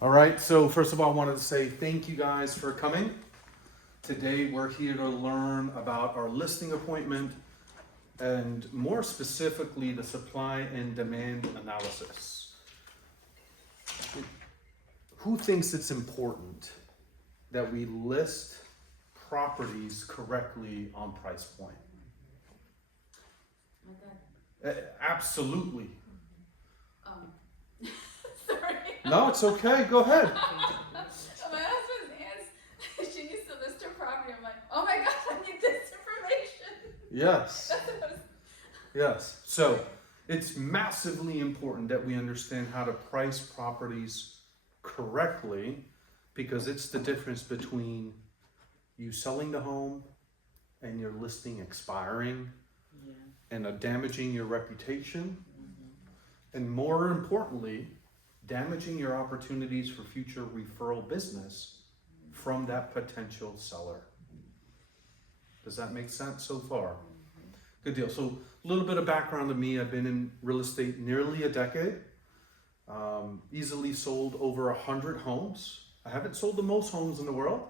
All right, so first of all, I wanted to say thank you guys for coming. Today we're here to learn about our listing appointment and more specifically the supply and demand analysis. Who thinks it's important that we list properties correctly on price point? Absolutely. Um, sorry. No, it's okay, go ahead. My husband's aunt, she needs to list her property. I'm like, oh my gosh, I need this information. Yes. That's what I was- Yes, so it's massively important that we understand how to price properties correctly because it's the difference between you selling the home and your listing expiring and damaging your reputation and more importantly, damaging your opportunities for future referral business from that potential seller. Does that make sense so far? Good deal. So a little bit of background to me. I've been in real estate nearly a decade. Easily sold over 100 homes. I haven't sold the most homes in the world.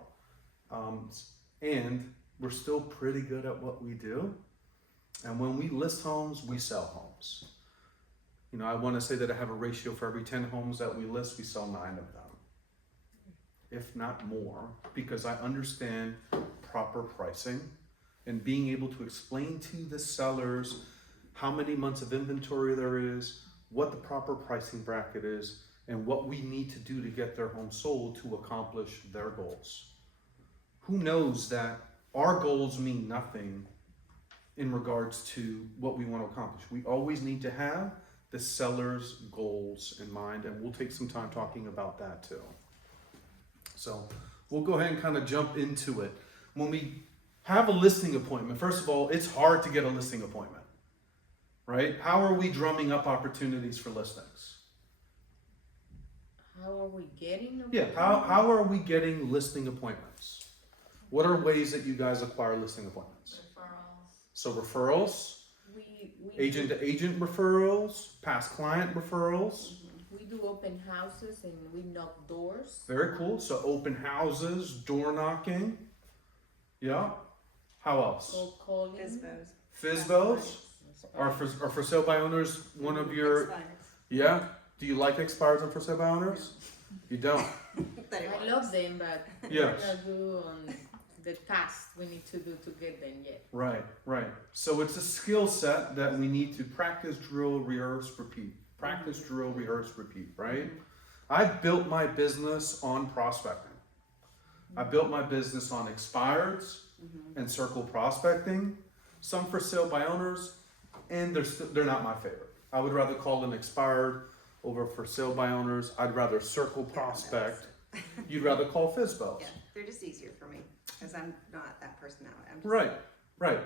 And we're still pretty good at what we do. And when we list homes, we sell homes. You know, I want to say that I have a ratio for every 10 homes that we list, we sell 9 of them. If not more, because I understand proper pricing and being able to explain to the sellers how many months of inventory there is, what the proper pricing bracket is, and what we need to do to get their home sold to accomplish their goals. Who knows that our goals mean nothing in regards to what we want to accomplish? We always need to have the seller's goals in mind, and we'll take some time talking about that too. So we'll go ahead and kind of jump into it. When we have a listing appointment, first of all, it's hard to get a listing appointment, right? How are we drumming up opportunities for listings? How are we getting them? Yeah, how are we getting listing appointments? What are ways that you guys acquire listing appointments? Referrals. So referrals, We agent to agent referrals, past client referrals. We do open houses and we knock doors. Very cool. So open houses, door knocking. Yeah. How else? Cold calling. FSBOs are for sale by owners one of your, yeah? Do you like expires and for sale by owners? You don't? I love them, but Yes. we're not good on the task we need to do to get them yet. Right, right. So it's a skill set that we need to practice, drill, rehearse, repeat. Practice, drill, rehearse, repeat, right? I built my business on prospecting. I built my business on expireds and circle prospecting. Some for sale by owners, and they're not my favorite. I would rather call an expired over for sale by owners. I'd rather circle prospect. You'd rather call FSBOs. Yeah, they're just easier for me because I'm not that personality. I'm just Right, right.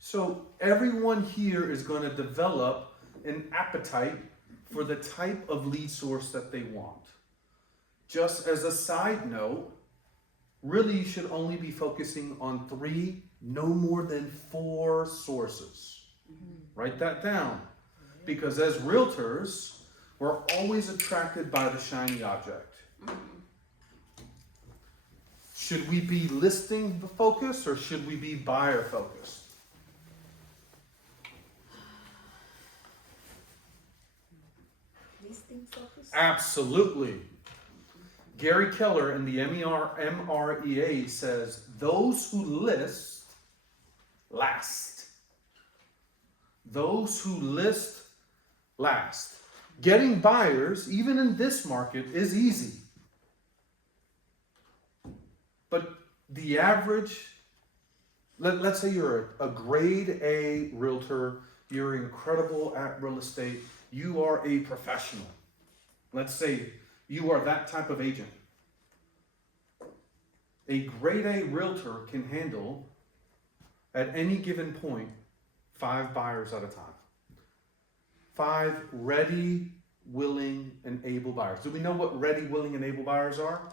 So everyone here is going to develop an appetite for the type of lead source that they want. Just as a side note, really you should only be focusing on 3, no more than 4 sources. Write that down. Because as realtors, we're always attracted by the shiny object. Should we be listing focused or should we be buyer focused? Listing focus. Absolutely. Gary Keller in the MREA says, those who list last. Those who list last. Getting buyers, even in this market, is easy. But the average, let's say you're a grade A realtor, you're incredible at real estate, you are a professional. Let's say you are that type of agent. A grade A realtor can handle, at any given point, 5 buyers at a time. 5 ready, willing, and able buyers. Do we know what ready, willing, and able buyers are?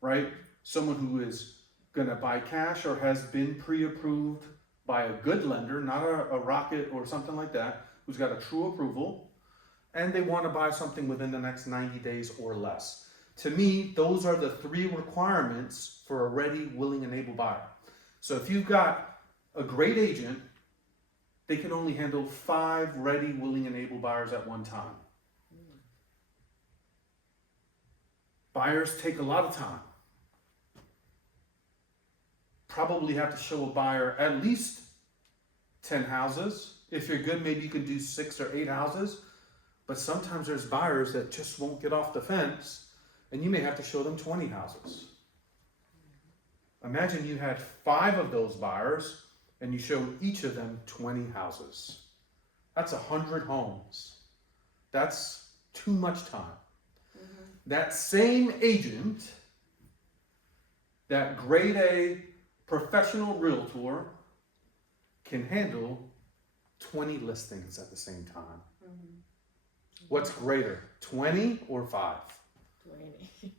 Right? Someone who is going to buy cash or has been pre-approved by a good lender, not a Rocket or something like that, who's got a true approval, and they want to buy something within the next 90 days or less. To me, those are the 3 requirements for a ready, willing, and able buyer. So if you've got a great agent, they can only handle 5 ready, willing, and able buyers at one time. Buyers take a lot of time. Probably have to show a buyer at least 10 houses. If you're good, maybe you can do 6 or 8 houses. But sometimes there's buyers that just won't get off the fence, and you may have to show them 20 houses. Imagine you had 5 of those buyers, and you showed each of them 20 houses. That's 100 homes. That's too much time. That same agent, that grade A professional realtor, can handle 20 listings at the same time. What's greater, 20 or 5? 20.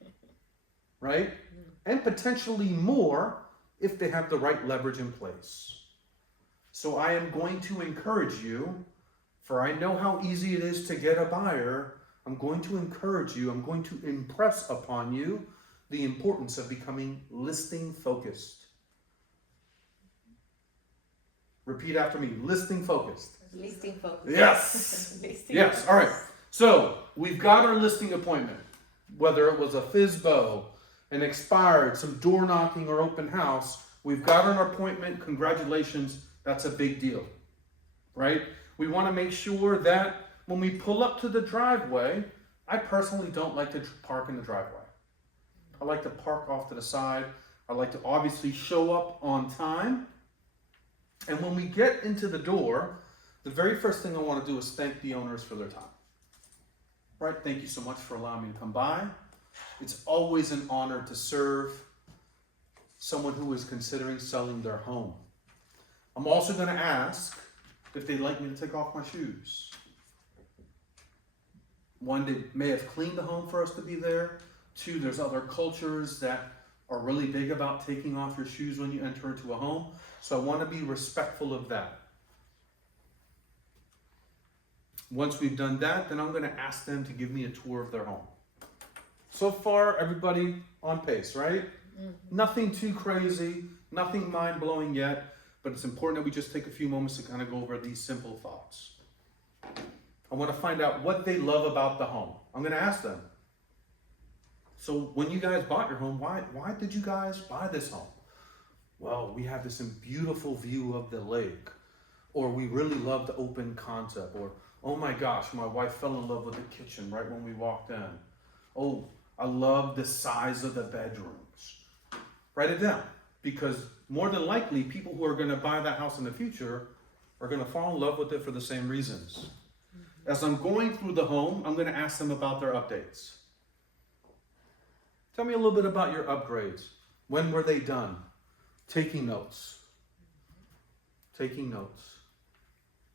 Right? And potentially more if they have the right leverage in place. So I am going to encourage you, for I know how easy it is to get a buyer. I'm going to encourage you, I'm going to impress upon you the importance of becoming listing focused. Repeat after me, listing focused. Listing focus. Yes. Listing Yes, focus. all right. So we've got our listing appointment, whether it was a FISBO, an expired, some door knocking or open house. We've got an appointment. Congratulations. That's a big deal, right? We want to make sure that when we pull up to the driveway, I personally don't like to park in the driveway. I like to park off to the side. I like to obviously show up on time. And when we get into the door, the very first thing I want to do is thank the owners for their time. Right? Thank you so much for allowing me to come by. It's always an honor to serve someone who is considering selling their home. I'm also going to ask if they'd like me to take off my shoes. One, they may have cleaned the home for us to be there. 2, there's other cultures that are really big about taking off your shoes when you enter into a home. So I want to be respectful of that. Once we've done that, then I'm going to ask them to give me a tour of their home. So far, everybody on pace, right? Nothing too crazy, nothing mind-blowing yet, but it's important that we just take a few moments to kind of go over these simple thoughts. I want to find out what they love about the home. I'm going to ask them. So when you guys bought your home, why did you guys buy this home? Well, we have this beautiful view of the lake. Or we really love the open concept. Or, oh my gosh, my wife fell in love with the kitchen right when we walked in. Oh, I love the size of the bedrooms. Write it down. Because more than likely, people who are going to buy that house in the future are going to fall in love with it for the same reasons. As I'm going through the home, I'm going to ask them about their updates. Tell me a little bit about your upgrades. When were they done? Taking notes. Taking notes.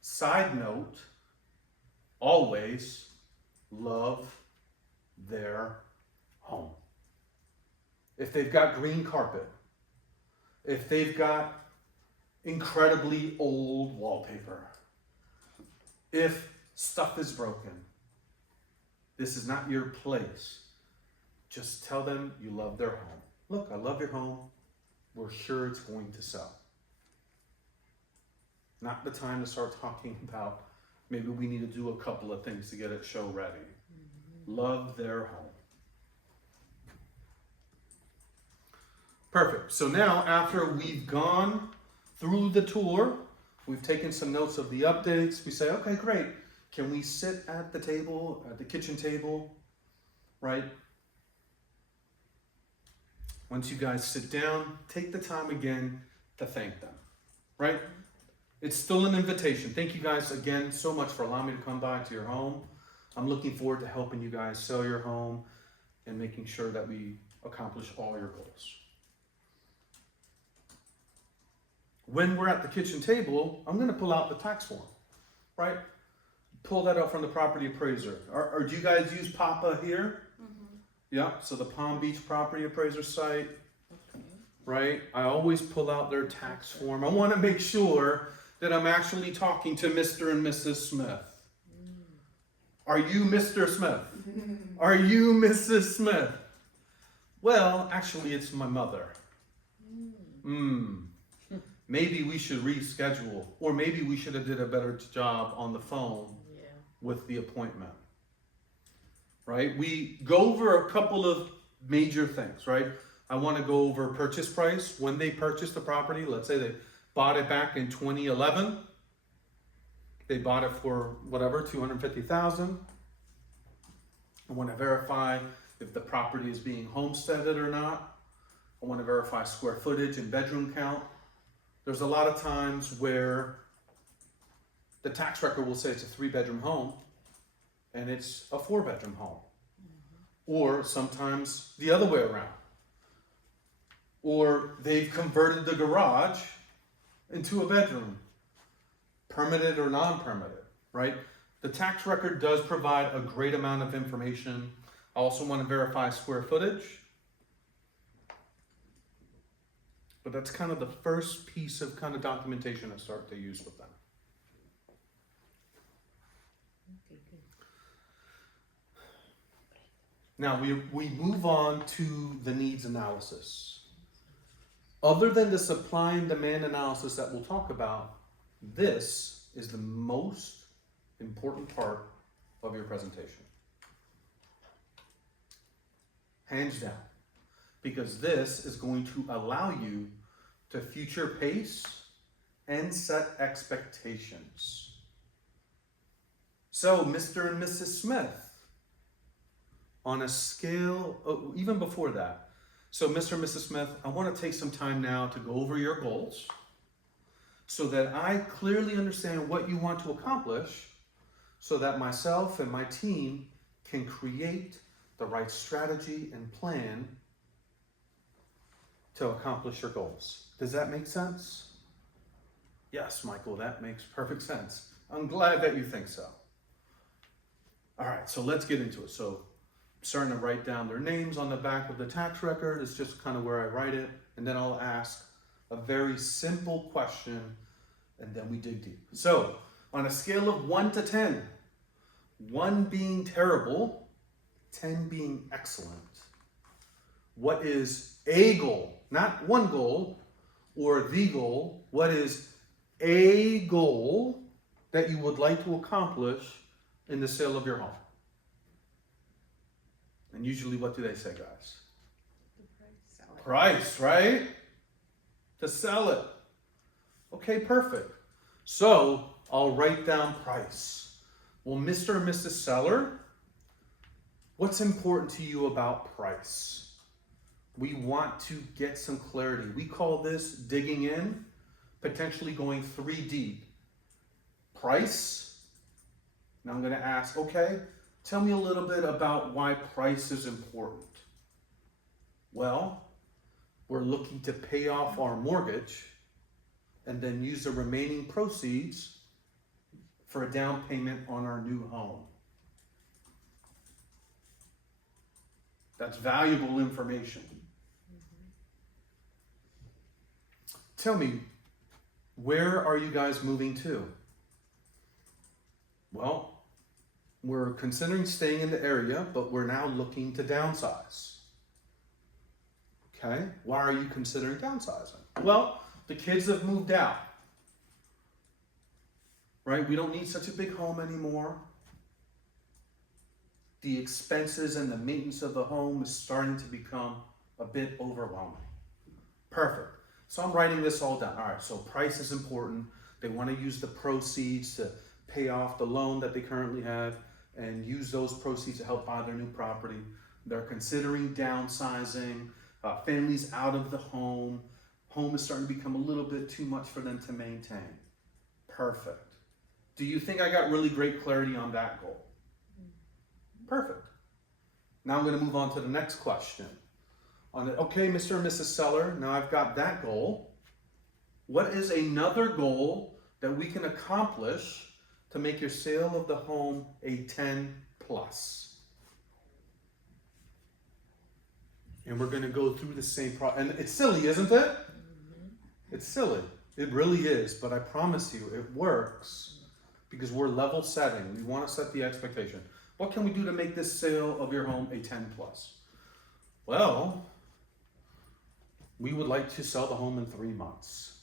Side note, always love their home. If they've got green carpet, if they've got incredibly old wallpaper, if stuff is broken, this is not your place. Just tell them you love their home. Look, I love your home. We're sure it's going to sell. Not the time to start talking about maybe we need to do a couple of things to get it show ready. Love their home. Perfect. So now after we've gone through the tour, we've taken some notes of the updates. We say, okay, great. Can we sit at the table, at the kitchen table, right? Once you guys sit down, take the time again to thank them, right? It's still an invitation. Thank you guys again so much for allowing me to come by to your home. I'm looking forward to helping you guys sell your home and making sure that we accomplish all your goals. When we're at the kitchen table, I'm going to pull out the tax form, right? Pull that out from the property appraiser. Or do you guys use PAPA here? Yeah, so the Palm Beach property appraiser site, right? I always pull out their tax form. I want to make sure that I'm actually talking to Mr. and Mrs. Smith. Are you Mr. Smith? Are you Mrs. Smith? Well, actually, it's my mother. Maybe we should reschedule, or maybe we should have did a better job on the phone Yeah. with the appointment. Right? We go over a couple of major things, right? I want to go over purchase price. When they purchased the property, let's say they bought it back in 2011. They bought it for whatever, $250,000. I want to verify if the property is being homesteaded or not. I want to verify square footage and bedroom count. There's a lot of times where the tax record will say it's a 3-bedroom home and it's a 4-bedroom home. Or sometimes the other way around. Or they've converted the garage into a bedroom, permitted or non-permitted, right? The tax record does provide a great amount of information. I also want to verify square footage. But that's kind of the first piece of kind of documentation I start to use with them. Okay, good. Now we move on to the needs analysis. Other than the supply and demand analysis that we'll talk about, this is the most important part of your presentation. Hands down. Because this is going to allow you to future pace and set expectations. So, Mr. and Mrs. Smith, on a scale, even before that, so Mr. and Mrs. Smith, I want to take some time now to go over your goals so that I clearly understand what you want to accomplish so that myself and my team can create the right strategy and plan to accomplish your goals. Does that make sense? Yes, Michael, that makes perfect sense. I'm glad that you think so. All right, so let's get into it. So starting to write down their names on the back of the tax record is just kind of where I write it. And then I'll ask a very simple question and then we dig deep. So on a scale of 1 to 10, 1 being terrible, 10 being excellent, what is a goal? Not one goal or the goal. What is a goal that you would like to accomplish in the sale of your home? And usually what do they say, guys? Sell it. Price, right? To sell it. Okay, perfect. So I'll write down price. Well, Mr. and Mrs. Seller, what's important to you about price? We want to get some clarity. We call this digging in, potentially going 3 deep. Price. Now I'm going to ask, okay, tell me a little bit about why price is important. Well, we're looking to pay off our mortgage and then use the remaining proceeds for a down payment on our new home. That's valuable information. Tell me, where are you guys moving to? Well, we're considering staying in the area, but we're now looking to downsize. Okay, why are you considering downsizing? Well, the kids have moved out. Right, we don't need such a big home anymore. The expenses and the maintenance of the home is starting to become a bit overwhelming. Perfect. So I'm writing this all down. All right, so price is important. They want to use the proceeds to pay off the loan that they currently have and use those proceeds to help buy their new property. They're considering downsizing, families out of the home. Home is starting to become a little bit too much for them to maintain. Perfect. Do you think I got really great clarity on that goal? Perfect. Now I'm going to move on to the next question. Okay, Mr. and Mrs. Seller, now I've got that goal. What is another goal that we can accomplish to make your sale of the home a 10 plus? And we're going to go through the same and it's silly, isn't it? It's silly. It really is, but I promise you it works because we're level setting. We want to set the expectation. What can we do to make this sale of your home a 10 plus? Well, We would like to sell the home in 3 months.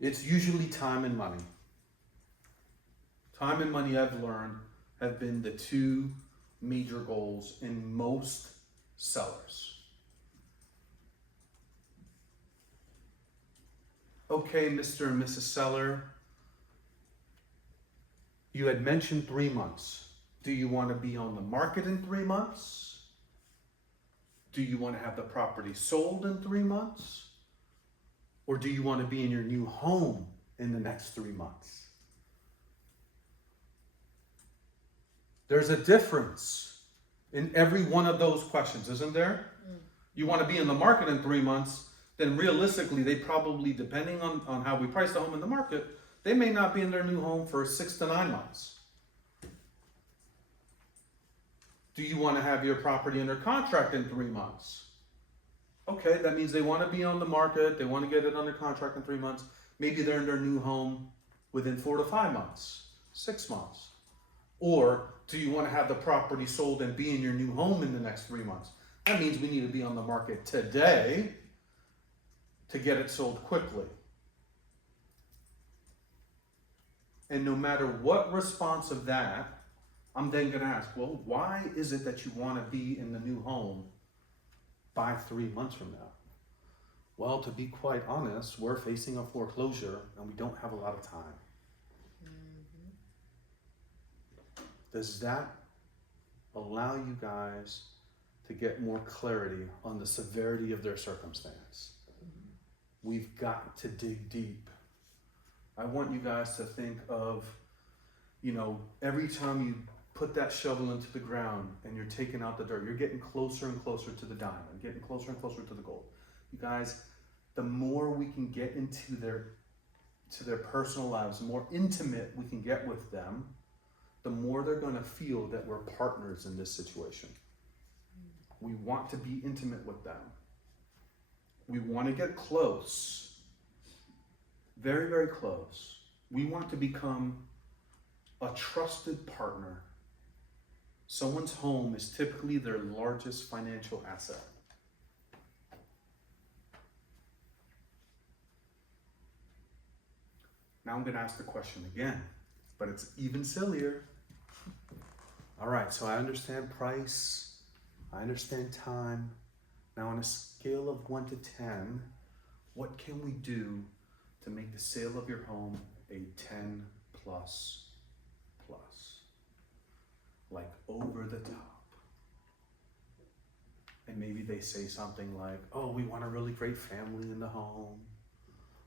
It's usually time and money. Time and money, I've learned, have been the two major goals in most sellers. Okay, Mr. and Mrs. Seller, you had mentioned 3 months. Do you want to be on the market in 3 months? Do you want to have the property sold in 3 months? Or do you want to be in your new home in the next 3 months? There's a difference in every one of those questions, isn't there? You want to be in the market in 3 months, then realistically, they probably, depending on how we price the home in the market, they may not be in their new home for 6 to 9 months. Do you want to have your property under contract in 3 months? Okay, that means they want to be on the market, they want to get it under contract in 3 months. Maybe they're in their new home within 4 to 5 months, 6 months. Or do you want to have the property sold and be in your new home in the next 3 months? That means we need to be on the market today to get it sold quickly. And no matter what response of that, I'm then going to ask, well, why is it that you want to be in the new home by 3 months from now? Well, to be quite honest, we're facing a foreclosure and we don't have a lot of time. Does that allow you guys to get more clarity on the severity of their circumstance? We've got to dig deep. I want you guys to think of, every time you put that shovel into the ground and you're taking out the dirt, you're getting closer and closer to the diamond, getting closer and closer to the gold. You guys, the more we can get into their personal lives, the more intimate we can get with them, the more they're going to feel that we're partners in this situation. We want to be intimate with them. We want to get close, very, very close. We want to become a trusted partner. Someone's home is typically their largest financial asset. Now I'm going to ask the question again, but it's even sillier. All right, so I understand price, I understand time. Now on a scale of 1 to 10, what can we do to make the sale of your home a 10 plus? Like over the top. And maybe they say something like, oh, we want a really great family in the home.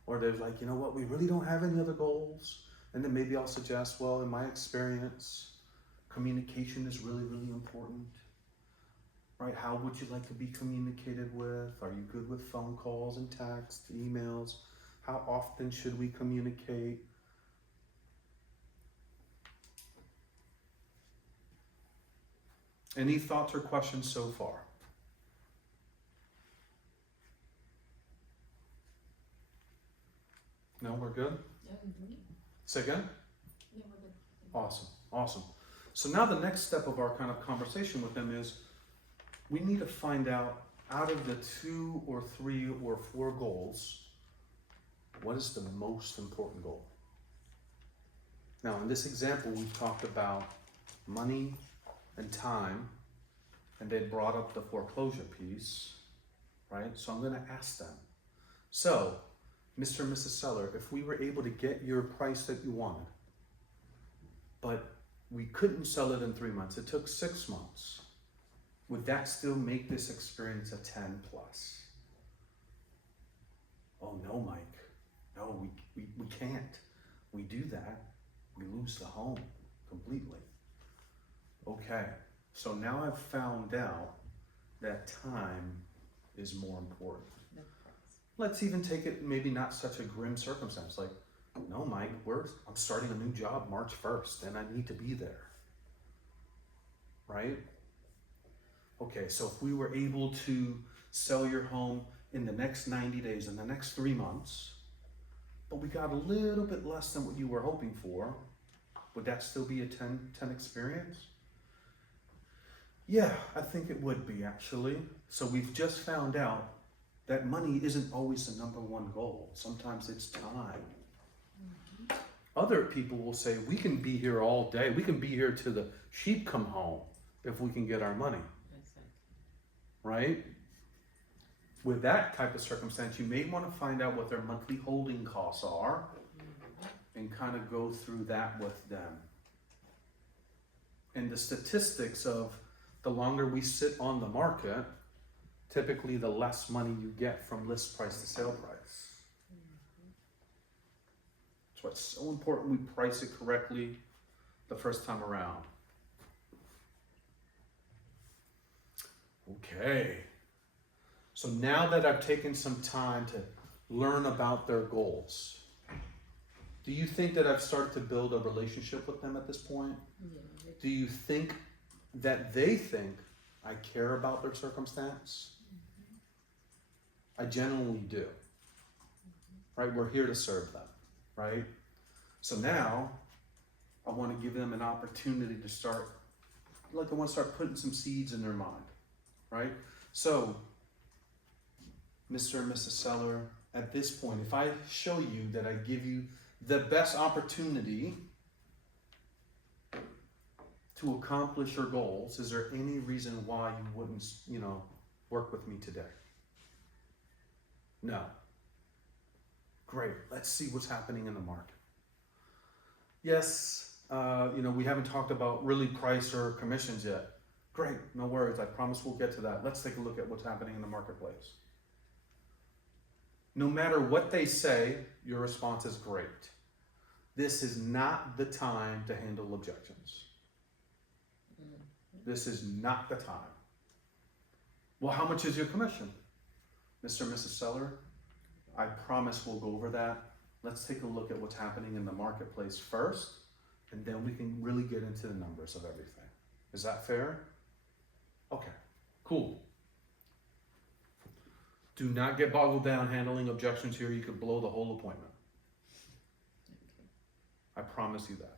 Or they're like, you know what, we really don't have any other goals. And then maybe I'll suggest, well, in my experience, communication is really, really important. Right? How would you like to be communicated with? Are you good with phone calls and text, emails? How often should we communicate? Any thoughts or questions so far? No, we're good? Say again? Yeah, we're good. Awesome. So now the next step of our kind of conversation with them is we need to find out of the 2 or 3 or 4 goals, what is the most important goal? Now in this example, we've talked about money and time, and they brought up the foreclosure piece, right? So I'm going to ask them. So, Mr. and Mrs. Seller, if we were able to get your price that you wanted, but we couldn't sell it in 3 months, it took 6 months, would that still make this experience a 10 plus? Oh no, Mike. No, we can't. We do that, we lose the home completely. Okay, so now I've found out that time is more important. Let's even take it maybe not such a grim circumstance, like, no, Mike, I'm starting a new job March 1st and I need to be there, right? Okay, so if we were able to sell your home in the next 90 days, in the next 3 months, but we got a little bit less than what you were hoping for, would that still be a 10 experience? Yeah, I think it would be actually. So we've just found out that money isn't always the number one goal. Sometimes it's time. Other people will say, we can be here all day. We can be here till the sheep come home if we can get our money, Exactly. right? With that type of circumstance, you may want to find out what their monthly holding costs are and kind of go through that with them. And the statistics of the longer we sit on the market, typically the less money you get from list price to sale price. That's why it's so important we price it correctly the first time around. Okay. So now that I've taken some time to learn about their goals, do you think that I've started to build a relationship with them at this point? Yeah. Do you think that they think I care about their circumstance? I genuinely do. Right? We're here to serve them. Right? So now I want to give them an opportunity to start, I want to start putting some seeds in their mind. Right? So, Mr. and Mrs. Seller, at this point, if I show you that I give you the best opportunity to accomplish your goals, is there any reason why you wouldn't, work with me today? No. Great. Let's see what's happening in the market. Yes, we haven't talked about really price or commissions yet. Great. No worries. I promise we'll get to that. Let's take a look at what's happening in the marketplace. No matter what they say, your response is great. This is not the time to handle objections. This is not the time. Well, how much is your commission? Mr. and Mrs. Seller, I promise we'll go over that. Let's take a look at what's happening in the marketplace first, and then we can really get into the numbers of everything. Is that fair? Okay, cool. Do not get boggled down handling objections here. You could blow the whole appointment. I promise you that.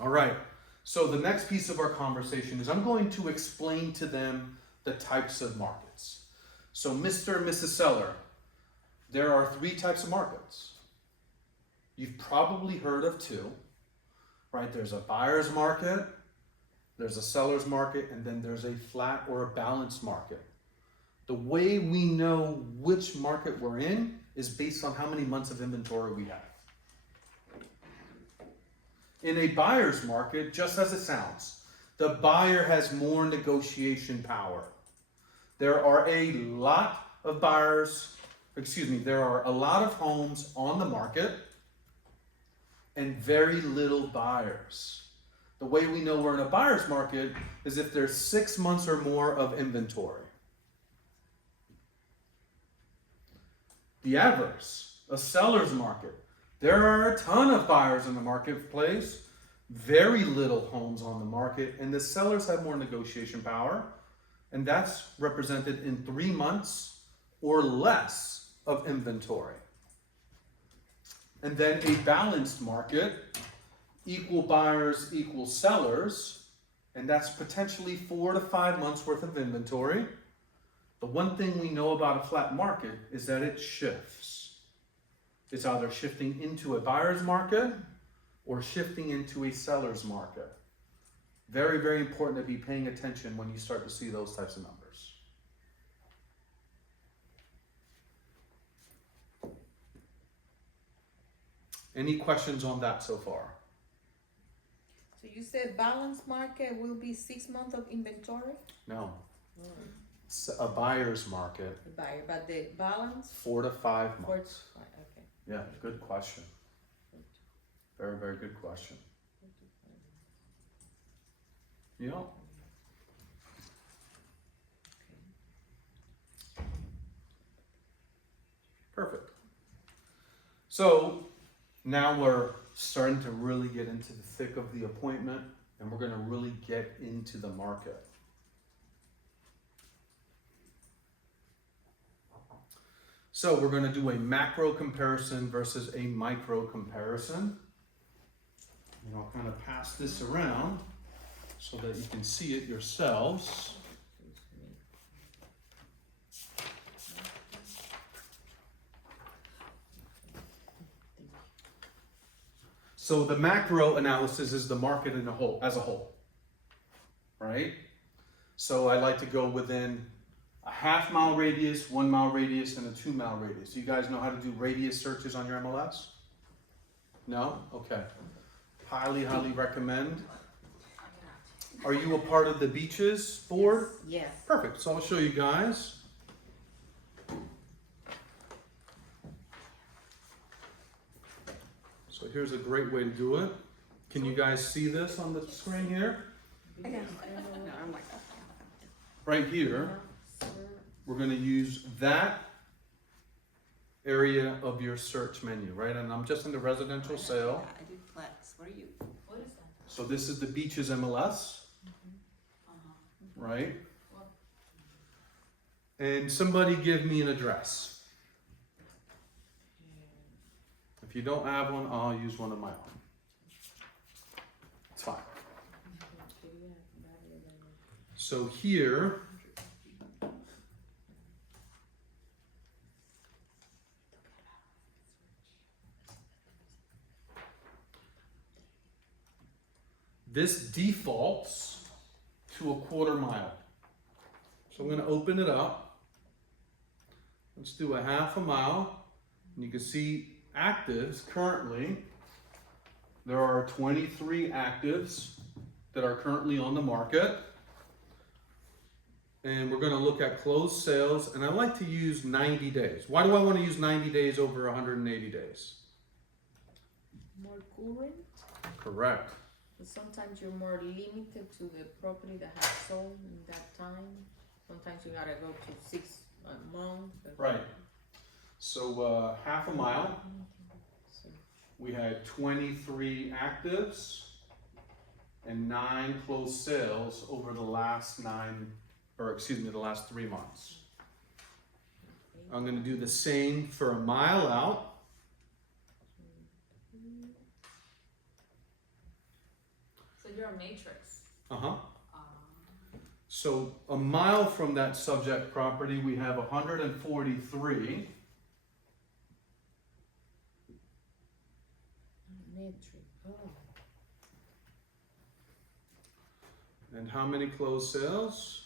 All right. So the next piece of our conversation is I'm going to explain to them the types of markets. So Mr. and Mrs. Seller, there are 3 types of markets. You've probably heard of 2, right? There's a buyer's market, there's a seller's market, and then there's a flat or a balanced market. The way we know which market we're in is based on how many months of inventory we have. In a buyer's market, just as it sounds, the buyer has more negotiation power. There are a lot of there are a lot of homes on the market and very little buyers. The way we know we're in a buyer's market is if there's 6 months or more of inventory. The adverse, a seller's market. There are a ton of buyers in the marketplace, very little homes on the market, and the sellers have more negotiation power, and that's represented in 3 months or less of inventory. And then a balanced market, equal buyers, equal sellers, and that's potentially 4 to 5 months worth of inventory. The one thing we know about a flat market is that it shifts. It's either shifting into a buyer's market or shifting into a seller's market. Very, very important to be paying attention when you start to see those types of numbers. Any questions on that so far? So you said balanced market will be 6 months of inventory? No. It's a buyer's market, The buyer, but the balance? 4 to 5 For- months. Okay. Yeah, good question. Very, very good question. Yeah. Perfect. So now we're starting to really get into the thick of the appointment, and we're going to really get into the market. So we're going to do a macro comparison versus a micro comparison. And I'll kind of pass this around so that you can see it yourselves. So the macro analysis is the market in a whole, as a whole, right? So I like to go within a half-mile radius, 1 mile radius, and a 2 mile radius. You guys know how to do radius searches on your MLS? No? Okay. Highly, highly recommend. Are you a part of the beaches board? Yes. Perfect. So I'll show you guys. So here's a great way to do it. Can you guys see this on the screen here? I know. No, I'm like, Right here, we're going to use that area of your search menu, right? And I'm just in the residential sale. I do flex. What are you? What is that? So this is the beaches MLS, right? And somebody give me an address. If you don't have one, I'll use one of my own. It's fine. So here, this defaults to a 1/4 mile. So I'm going to open it up. Let's do a 1/2 mile. And you can see actives currently. There are 23 actives that are currently on the market. And we're going to look at closed sales. And I like to use 90 days. Why do I want to use 90 days over 180 days? More current, Correct. but sometimes you're more limited to the property that has sold in that time. Sometimes you gotta go to 6 months. Right. So 1/2 mile. We had 23 actives and 9 closed sales over the last the last 3 months. I'm going to do the same for a mile out. So you're a matrix. Uh-huh. So a mile from that subject property, we have 143. Metric. Oh. And how many closed sales?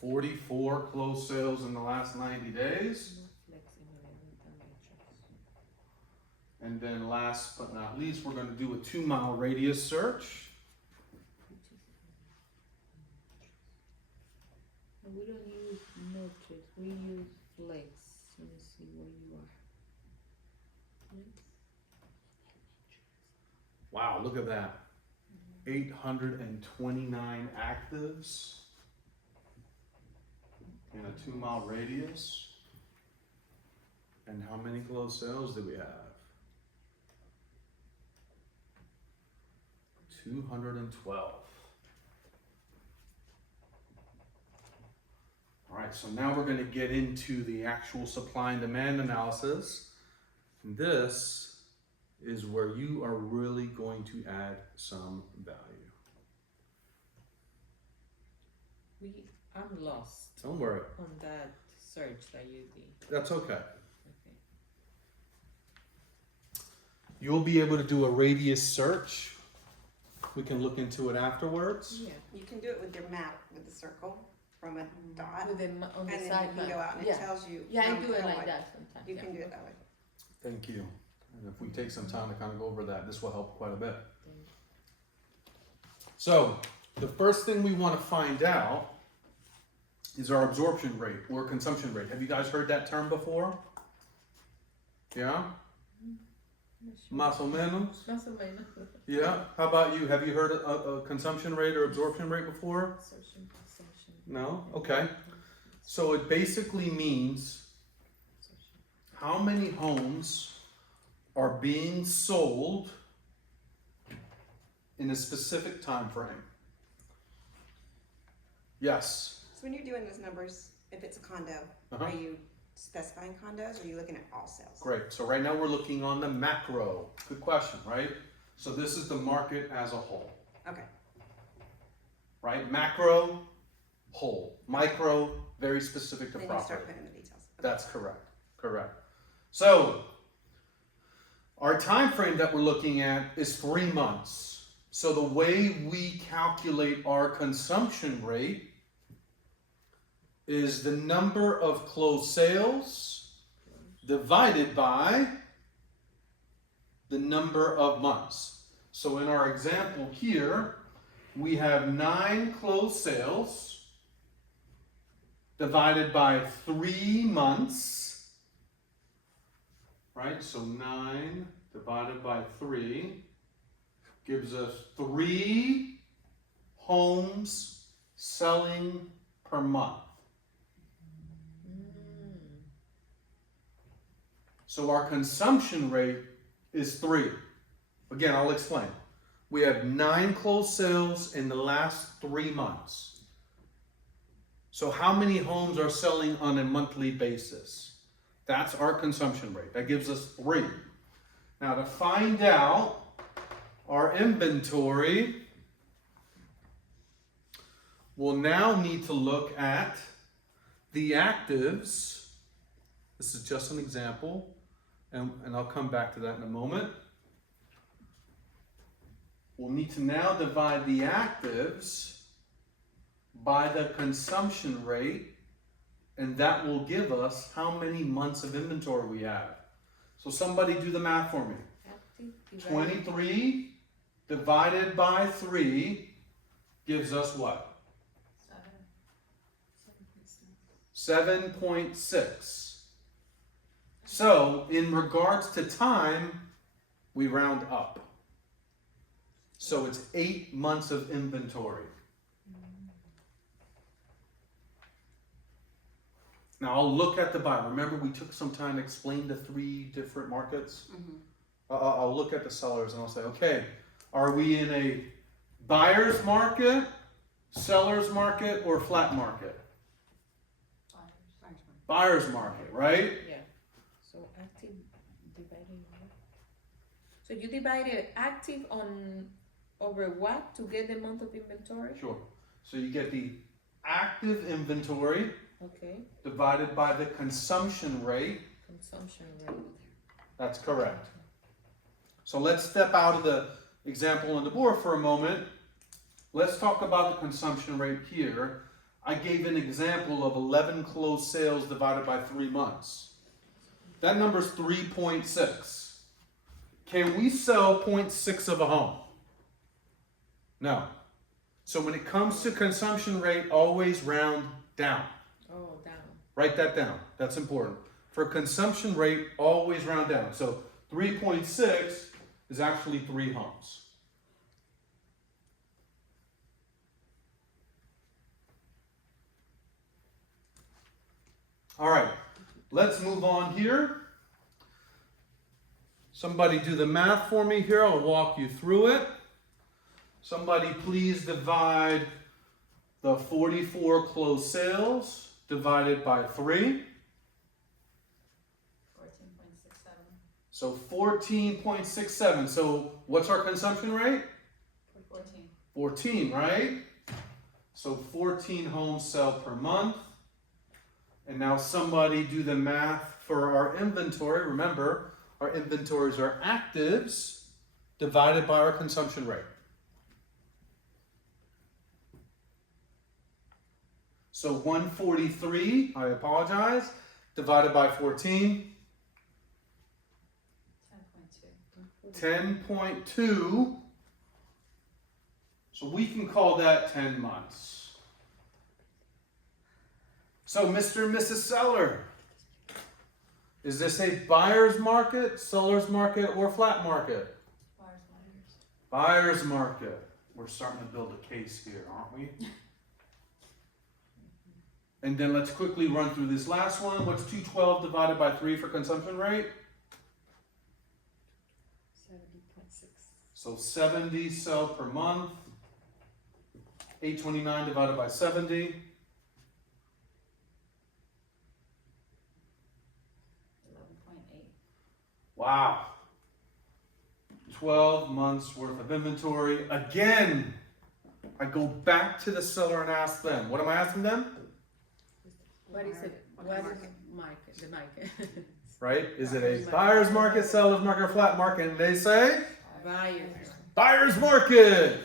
44 closed sales in the last 90 days. No flexibility with the matrix. And then last but not least, we're going to do a 2 mile radius search. No, we don't use matrix, we use flex. Let me see where you are. Wow, look at that. 829 actives in a 2 mile radius. And how many closed sales do we have? 212. All right, so now we're going to get into the actual supply and demand analysis. And this is where you are really going to add some value. I'm lost Don't worry, on that search that you did. that's okay. Okay. You'll be able to do a radius search. We can look into it afterwards. Yeah. You can do it with your map with the circle from a dot. With the, on the And then side you can go out and yeah. it tells you. Yeah, I from do it how like much. that sometimes. You yeah. can do it that way. Thank you. And if we take some time to kind of go over that, this will help quite a bit. So, the first thing we want to find out is our absorption rate or consumption rate. Have you guys heard that term before? Yeah? Más o menos? Más o menos. Yeah? How about you? Have you heard a consumption rate or absorption rate before? Absorption, consumption. No? Okay. So it basically means how many homes are being sold in a specific time frame. Yes. So when you're doing those numbers, if it's a condo, Uh-huh. are you specifying condos or are you looking at all sales? Great. So right now we're looking on the macro. Good question, right? So this is the market as a whole, Okay, right? Macro, whole. Micro, very specific to then you property. start putting the details. Okay. That's correct, correct. So, our time frame that we're looking at is 3 months. So the way we calculate our consumption rate is the number of closed sales divided by the number of months. So in our example here, we have 9 closed sales divided by 3 months, right? So 9 divided by 3 gives us 3 homes selling per month. So our consumption rate is 3. Again, I'll explain. We have 9 closed sales in the last 3 months. So how many homes are selling on a monthly basis? That's our consumption rate. That gives us 3. Now to find out our inventory, we'll now need to look at the actives. This is just an example, and I'll come back to that in a moment. We'll need to now divide the actives by the consumption rate, and that will give us how many months of inventory we have. So somebody do the math for me. Active divided 23 divided by 3 gives us what? 7.6. So, in regards to time, we round up. So it's 8 months of inventory. Now I'll look at the buyer. Remember we took some time to explain the 3 different markets? I'll look at the sellers and I'll say, okay, are we in a buyer's market, seller's market, or flat market? Buyer's market, right? Yeah. So active divided. So you divided active on over what to get the month of inventory? Sure. So you get the active inventory Okay. divided by the consumption rate. Consumption rate. That's correct. So let's step out of the example on the board for a moment. Let's talk about the consumption rate here. I gave an example of 11 closed sales divided by 3 months. That number is 3.6. Can we sell 0.6 of a home? No. So when it comes to consumption rate, always round down. Oh, down. Write that down. That's important. For consumption rate, always round down. So 3.6 is actually 3 homes. All right, let's move on here. Somebody do the math for me here. I'll walk you through it. Somebody please divide the 44 closed sales divided by 3. 14.67. So 14.67. So what's our consumption rate? 14. 14, right? So 14 homes sell per month. And now somebody do the math for our inventory. Remember, our inventories are actives divided by our consumption rate. So 143, I apologize, divided by 14, 10.2. 10.2. So we can call that 10 months. So Mr. and Mrs. Seller, is this a buyer's market, seller's market, or flat market? Buyer's market. We're starting to build a case here, aren't we? And then let's quickly run through this last one. What's 212 divided by 3 for consumption rate? 70.6. So 70 sell per month. 829 divided by 70. 11.8. Wow. 12 months worth of inventory. Again, I go back to the seller and ask them. What am I asking them? What is it? What What market? is market? The market. Right? Is it a buyer's market, seller's market, or flat market? And they say, Buyers. buyer's market.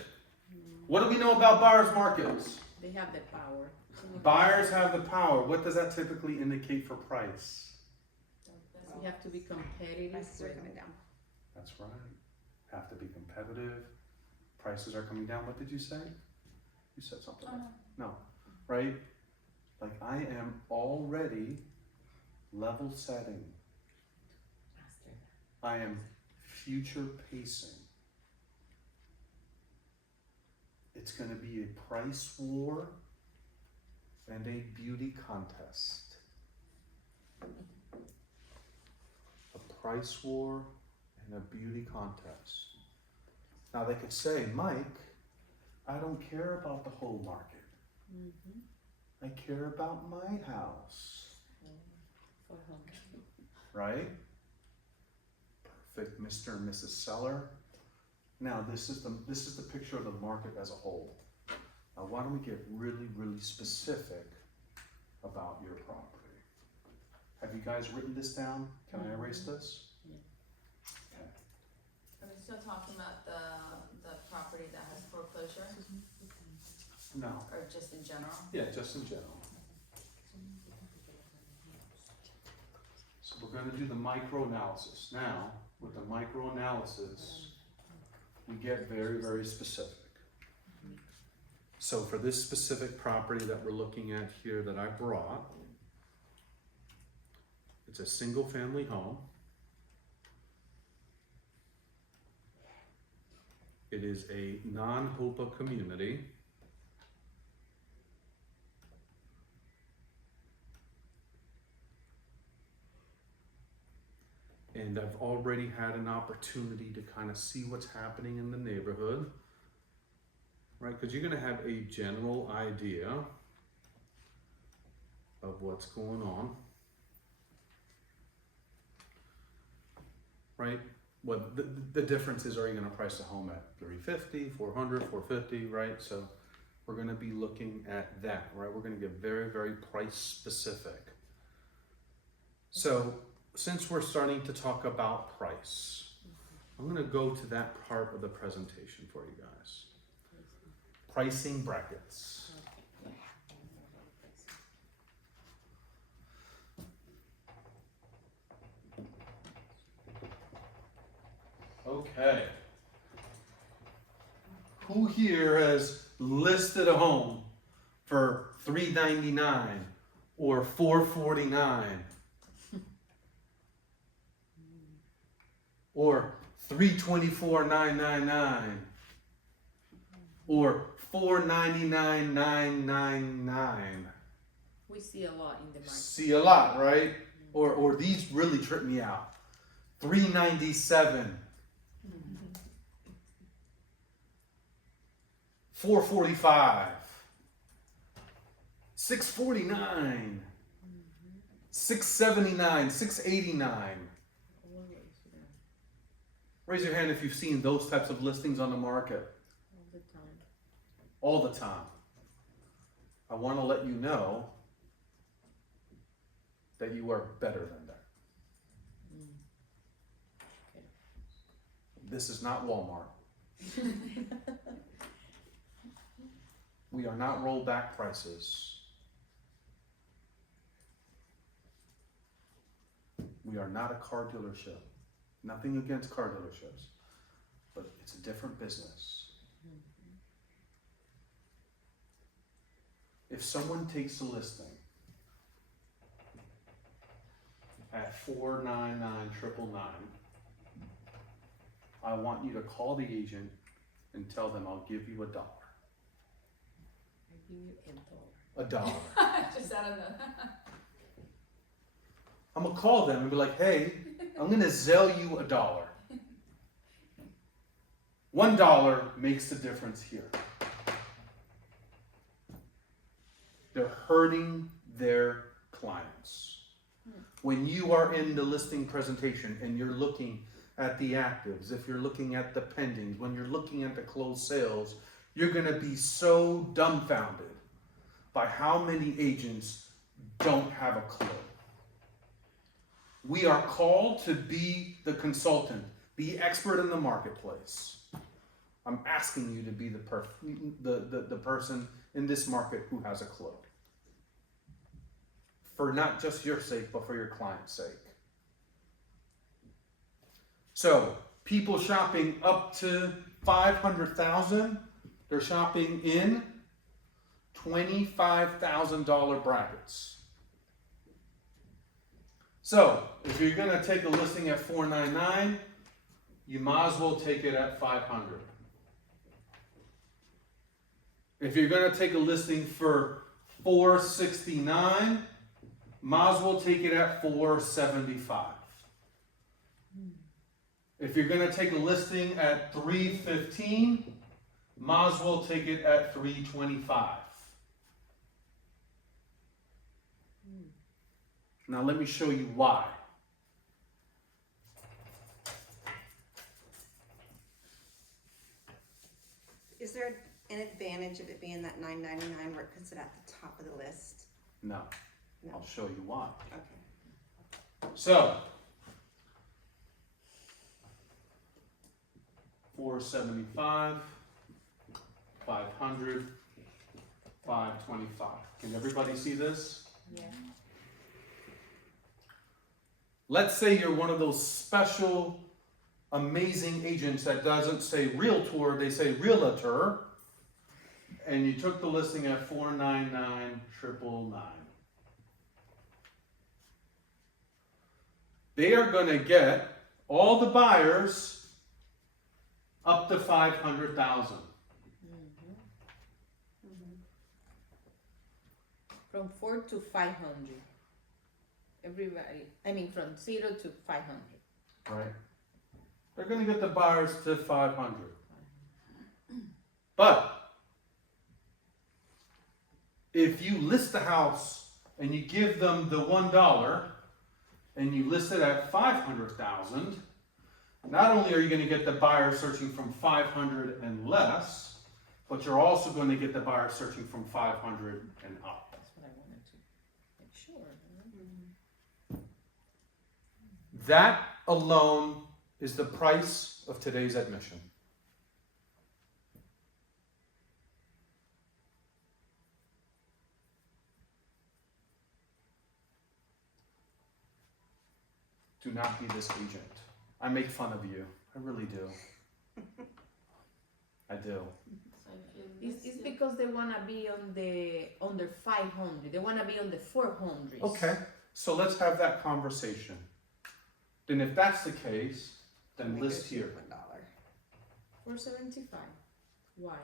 What do we know about buyer's markets? They have the power. Buyers have the power. What does that typically indicate for price? You have to be competitive. Prices are with- coming down. That's right. Have to be competitive. Prices are coming down. What did you say? You said something. No. Right? Like I am already level setting. I am future pacing. It's going to be a price war and a beauty contest. A price war and a beauty contest. Now they could say, Mike, I don't care about the whole market. Mhm. I care about my house. For home. Right? Perfect, Mr. and Mrs. Seller. Now this is the picture of the market as a whole. Now why don't we get really, really specific about your property? Have you guys written this down? Can I erase this? Okay. Are we still talking about the property that has foreclosure, No. or just in general? Yeah, just in general. So we're gonna do the micro-analysis. Now, with the micro-analysis, we get very, very specific. So for this specific property that we're looking at here that I brought, it's a single-family home. It is a non-HOPA community. And I've already had an opportunity to kind of see what's happening in the neighborhood, right? Because you're going to have a general idea of what's going on, right? What the difference is, are you going to price the home at 350, 400, 450, right? So we're going to be looking at that, right? We're going to get very, very price specific. So since we're starting to talk about price, I'm going to go to that part of the presentation for you guys. Pricing brackets. Okay. Who here has listed a home for $399 or $449? Or $324,999 or $499,999. We see a lot in the market. See a lot, right? Or these really trip me out. $397, $445, $649, $679, $689. Raise your hand if you've seen those types of listings on the market. All the time. All the time. I want to let you know that you are better than that. Okay. This is not Walmart. We are not rollback prices. We are not a car dealership. Nothing against car dealerships, but it's a different business. If someone takes a listing at $499,999, I want you to call the agent and tell them I'll give you $1. I give you $1. $1. Just out of the. I'm gonna call them and be like, hey, I'm gonna Zelle you $1. $1 makes the difference here. They're hurting their clients. When you are in the listing presentation and you're looking at the actives, if you're looking at the pendings, when you're looking at the closed sales, you're going to be so dumbfounded by how many agents don't have a clue. We are called to be the consultant, the expert in the marketplace. I'm asking you to be the person in this market who has a clue. For not just your sake, but for your client's sake. So, people shopping up to $500,000, they're shopping in $25,000 brackets. So, if you're going to take a listing at $499, you might as well take it at $500. If you're going to take a listing for $469, might as well take it at $475. If you're going to take a listing at $315, might as well take it at $325. Now let me show you why. Is there an advantage of it being that $9.99 where it puts it at the top of the list? No. No. I'll show you why. Okay. So, $475, $500, $525. Can everybody see this? Yeah. Let's say you're one of those special, amazing agents that doesn't say realtor, they say realtor, and you took the listing at $499,999. They are going to get all the buyers up to $500,000. From 4 to 500. Everybody, I mean from 0 to 500. Right? They're going to get the buyers to 500. But if you list the house and you give them the $1 and you list it at 500,000, not only are you going to get the buyer searching from 500 and less, but you're also going to get the buyer searching from 500 and up. That's what I wanted to make sure. That alone is the price of today's admission. Do not be this agent. I make fun of you. I really do. I do. It's because they wanna be on the under 500. They wanna be on the 400s. Okay, so let's have that conversation. Then if that's the case, then list here. $1. 475. Why?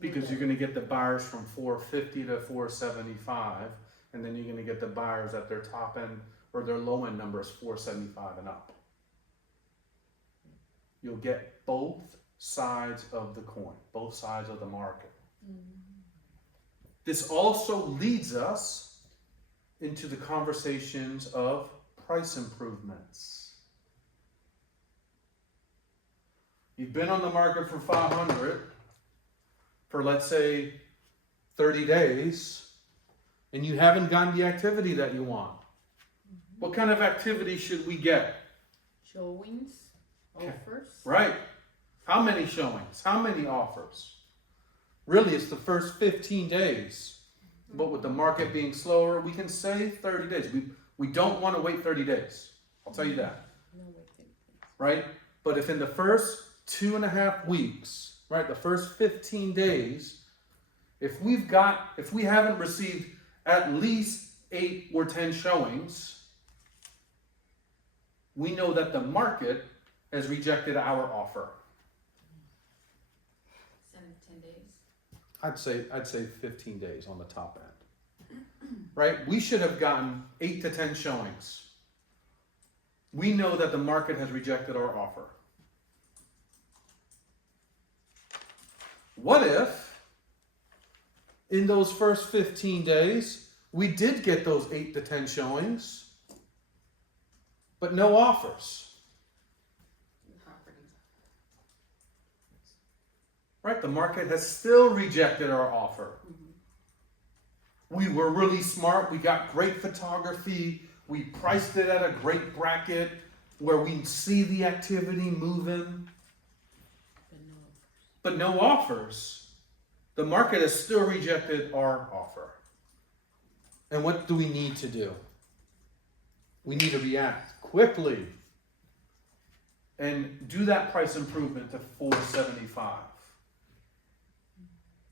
Because you're gonna get the buyers from 450 to 475, and then you're gonna get the buyers at their top end or their low end number is 475 and up. You'll get both sides of the coin, both sides of the market. This also leads us into the conversations of price improvements. You've been on the market for 500 for, let's say, 30 days, and you haven't gotten the activity that you want. What kind of activity should we get? Showings, offers. Right. How many showings? How many offers? Really, it's the first 15 days. But with the market being slower, we can say 30 days. We don't want to wait 30 days. I'll tell you that. No waiting. Right? But if in the first 2.5 weeks, right, the first 15 days, if we haven't received at least 8 or 10 showings, we know that the market has rejected our offer. 7 to 10 days. I'd say 15 days on the top end. Right? We should have gotten 8 to 10 showings. We know that the market has rejected our offer. What if in those first 15 days we did get those 8 to 10 showings, but no offers? right? The market has still rejected our offer. We were really smart. We got great photography. We priced it at a great bracket where we see the activity moving, but no offers. The market has still rejected our offer. And what do we need to do? We need to react quickly and do that price improvement to 475.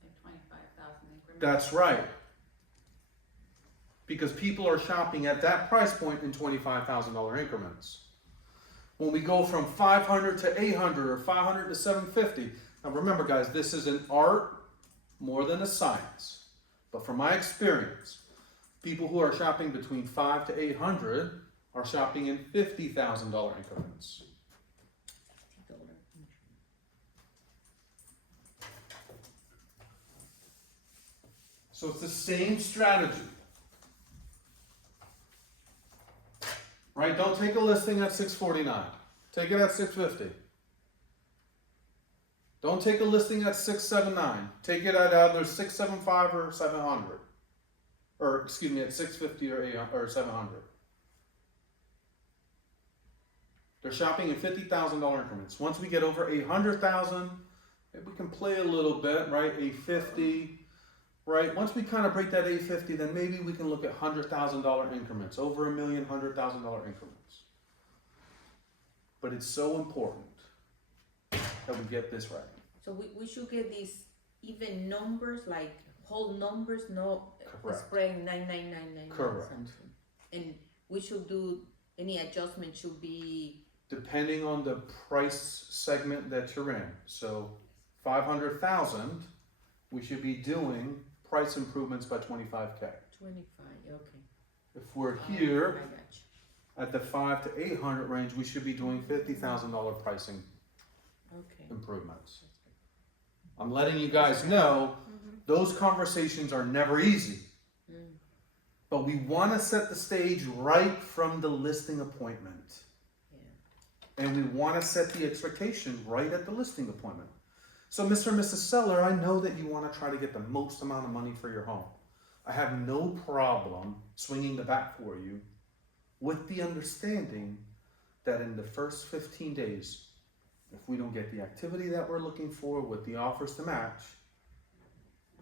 Like 25,000 increments. That's right. Because people are shopping at that price point in $25,000 increments. When we go from 500 to 800 or 500 to 750, now remember guys, this is an art more than a science. But from my experience, people who are shopping between 5 to 800 are shopping in $50,000 increments. So it's the same strategy. Right? Don't take a listing at 649. Take it at 650. Don't take a listing at 679. Take it at either 675 or 700. Or excuse me, at 650 or 800 or 700. They're shopping in $50,000 increments. Once we get over 800,000, maybe we can play a little bit, right? 850. Right? Once we kind of break that 850, then maybe we can look at $100,000 increments, over $1 million, $100,000 increments. But it's so important that we get this right. So we should get these even numbers, like whole numbers, no Correct. spreading 9999 Correct. something. And we should do any adjustment should be Depending on the price segment that you're in. So 500,000, we should be doing price improvements by 25K. 25. Okay. If we're I here got you. at the 5 to 800 range, we should be doing $50,000 pricing Okay. improvements. I'm letting you guys know those conversations are never easy. Mm. But we want to set the stage right from the listing appointment. Yeah. And we want to set the expectation right at the listing appointment. So Mr. and Mrs. Seller, I know that you want to try to get the most amount of money for your home. I have no problem swinging the bat for you with the understanding that in the first 15 days, if we don't get the activity that we're looking for with the offers to match,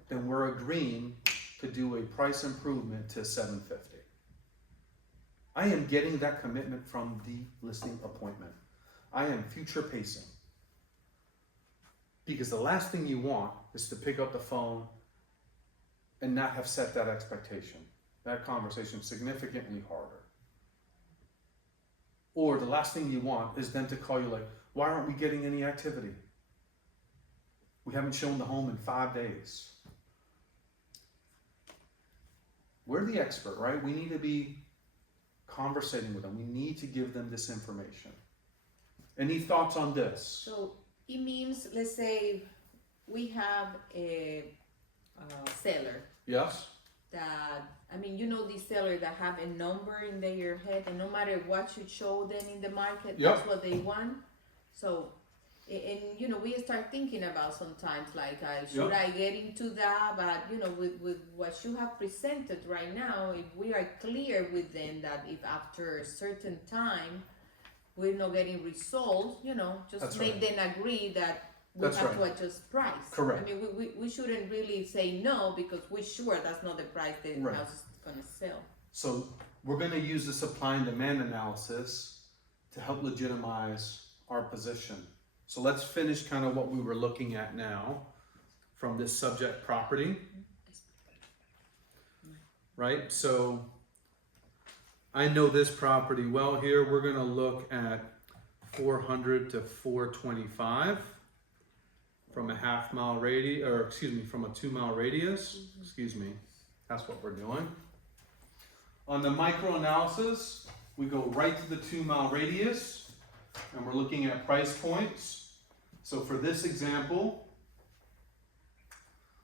then we're agreeing to do a price improvement to $750. I am getting that commitment from the listing appointment. I am future pacing. Because the last thing you want is to pick up the phone and not have set that expectation. That conversation significantly harder. Or the last thing you want is them to call you like, why aren't we getting any activity? We haven't shown the home in 5 days. We're the expert, right? We need to be conversating with them. We need to give them this information. Any thoughts on this? So it means, let's say we have a seller Yes? that, I mean, you know, these sellers that have a number in their head, and no matter what you show them in the market, Yep. that's what they want. So, and you know, we start thinking about sometimes like, should Yep. I get into that? But you know, with what you have presented right now, if we are clear with them that if after a certain time we're not getting results, you know, just That's make right. them agree that we That's have right. to adjust price. Correct. I mean, we shouldn't really say no because we're sure that's not the price the Right. house is gonna sell. So we're going to use the supply and demand analysis to help legitimize our position. So let's finish kind of what we were looking at now from this subject property. Right? So I know this property well here. We're going to look at 400 to 425 from a half mile radius, or excuse me, from a 2 mile radius. Excuse me. That's what we're doing. On the micro analysis, we go right to the 2 mile radius and we're looking at price points. So for this example,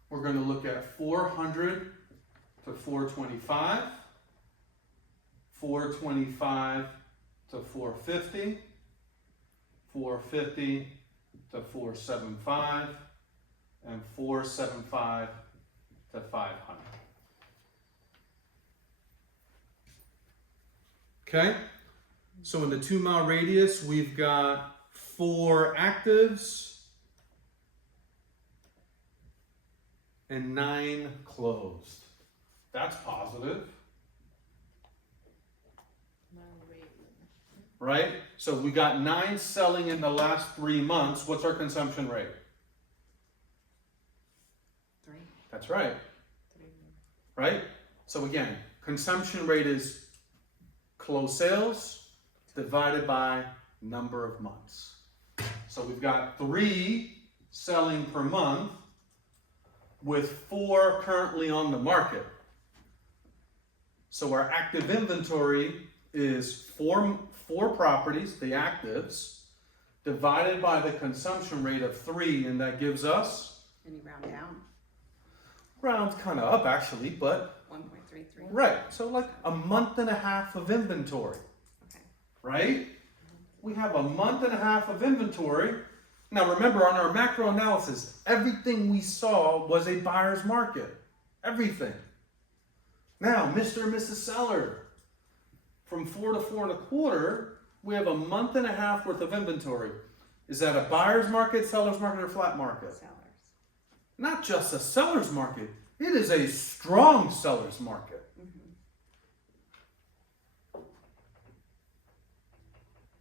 we're going to look at 400 to 425, 425 to 450, 450 to 475, and 475 to 500. Okay, so in the 2 mile radius, we've got 4 actives and 9 closed. That's positive, right? So we got 9 selling in the last 3 months. What's our consumption rate? 3. That's right. Right? So again, consumption rate is closed sales divided by number of months. So we've got 3 selling per month with 4 currently on the market. So our active inventory is four properties, the actives, divided by the consumption rate of 3, and that gives us, And you round down, round kind of up actually, but 1.33. right, so like a month and a half of inventory, Okay. right? We have a month and a half of inventory. Now remember, on our macro analysis, everything we saw was a buyer's market. Everything. Now, Mr. and Mrs. Seller, from 4 to 4 1/4, we have a month and a half worth of inventory. Is that a buyer's market, seller's market, or flat market? Sellers. Not just a seller's market. It is a strong seller's market.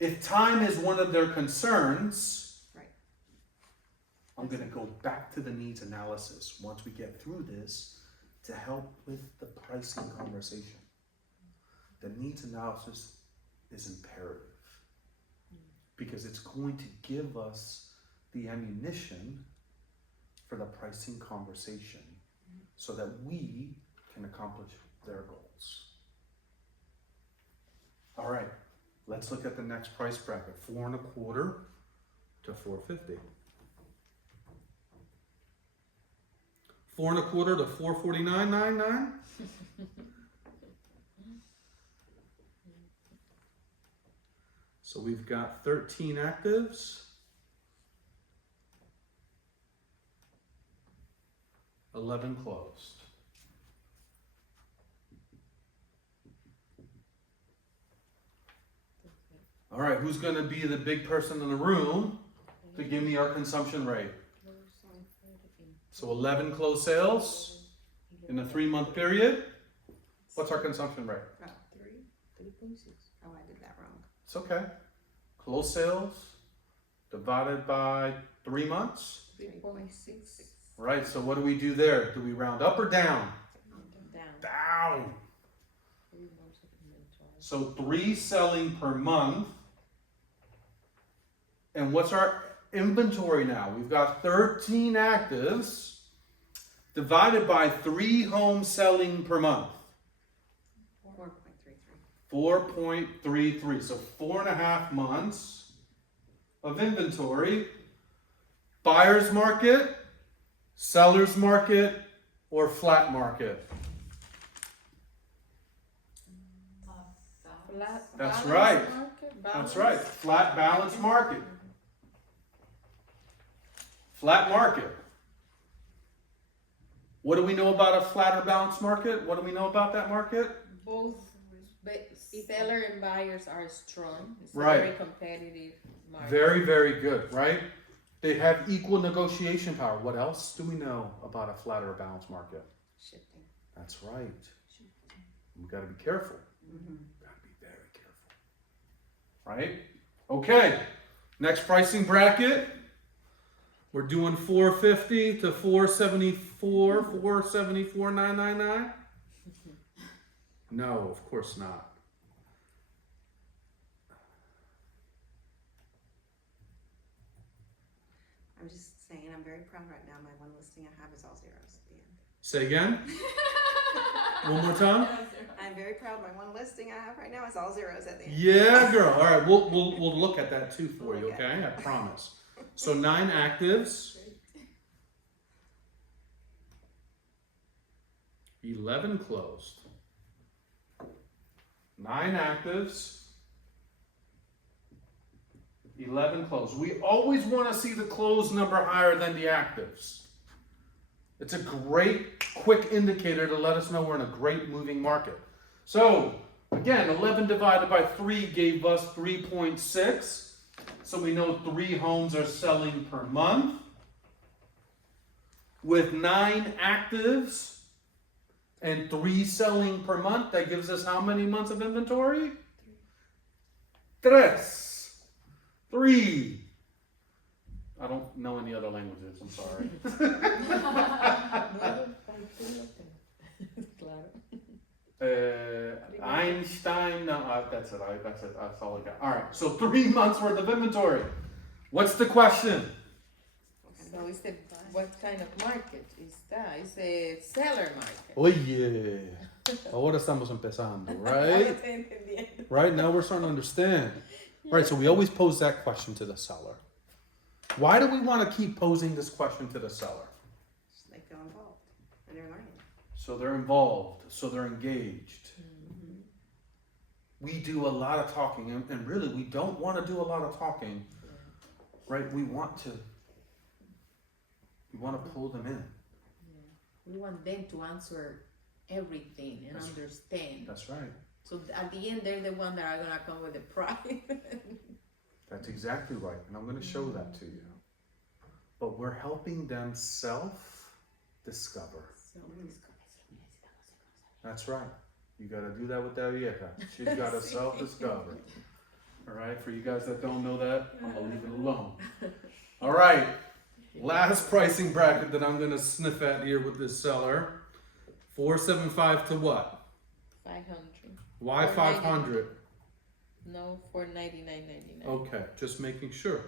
If time is one of their concerns, Right. I'm going to go back to the needs analysis once we get through this to help with the pricing conversation. The needs analysis is imperative because it's going to give us the ammunition for the pricing conversation so that we can accomplish their goals. All right, let's look at the next price bracket, 4 1/4 to 450. 4 1/4 to 449.99. So we've got 13 actives, 11 closed. All right, who's going to be the big person in the room to give me our consumption rate? So 11 closed sales in a 3-month period. What's our consumption rate? Oh, 3.6. Oh, I did that wrong. It's okay. Closed sales divided by 3 months. 3.6. Right, so what do we do there? Do we round up or down? Down. Down. 3 months of inventory. So 3 selling per month. And what's our inventory now? We've got 13 actives divided by 3 homes selling per month. 4.33. 4.33. So 4.5 months of inventory. Buyer's market, seller's market, or flat market? Flat That's balance right. market, That's balance. right. Flat balanced market. Flat market. What do we know about a flat or balanced market? What do we know about that market? Both seller and buyers are strong. It's Right. a very competitive market. Very, very good, right? They have equal negotiation power. What else do we know about a flat or a balanced market? Shifting. That's right. We've got to be careful. Mm-hmm. Got to be very careful. Right? Okay. Next pricing bracket. We're doing 450 to 474, 474.999. No, of course not. I'm just saying, I'm very proud right now. My one listing I have is all zeros at the end. Say again. One more time. I'm very proud. My one listing I have right now is all zeros at the end. Yeah, girl. All right, we'll look at that too for you. Okay. Okay, I promise. So 9 actives, 11 closed. 9 actives, 11 closed. We always want to see the closed number higher than the actives. It's a great quick indicator to let us know we're in a great moving market. So again, 11 divided by 3 gave us 3.6. So we know 3 homes are selling per month. With 9 actives and 3 selling per month, that gives us how many months of inventory? 3. I don't know any other languages, I'm sorry. Einstein, no, that's it, that's all I got. All right, so 3 months worth of inventory. What's the question? So it's a, what kind of market is that? It's a seller market. Oye, ahora estamos empezando, right? Right, now we're starting to understand. Right, so we always pose that question to the seller. Why do we want to keep posing this question to the seller? So they feel involved and they're learning. So they're involved, so they're engaged. We do a lot of talking, and really we don't want to do a lot of talking, right? We want to pull them in. We want them to answer everything and That's- understand. That's right. So at the end, they're the one that are gonna come with the price. That's exactly right, and I'm going to show that to you. But we're helping them self-discover. That's right. You got to do that with that vieja. She's got to self-discover. All right, for you guys that don't know that, I'm going to leave it alone. All right, last pricing bracket that I'm going to sniff at here with this seller. 475 to what? 500. Why 500? No, for $99.99. Okay, just making sure.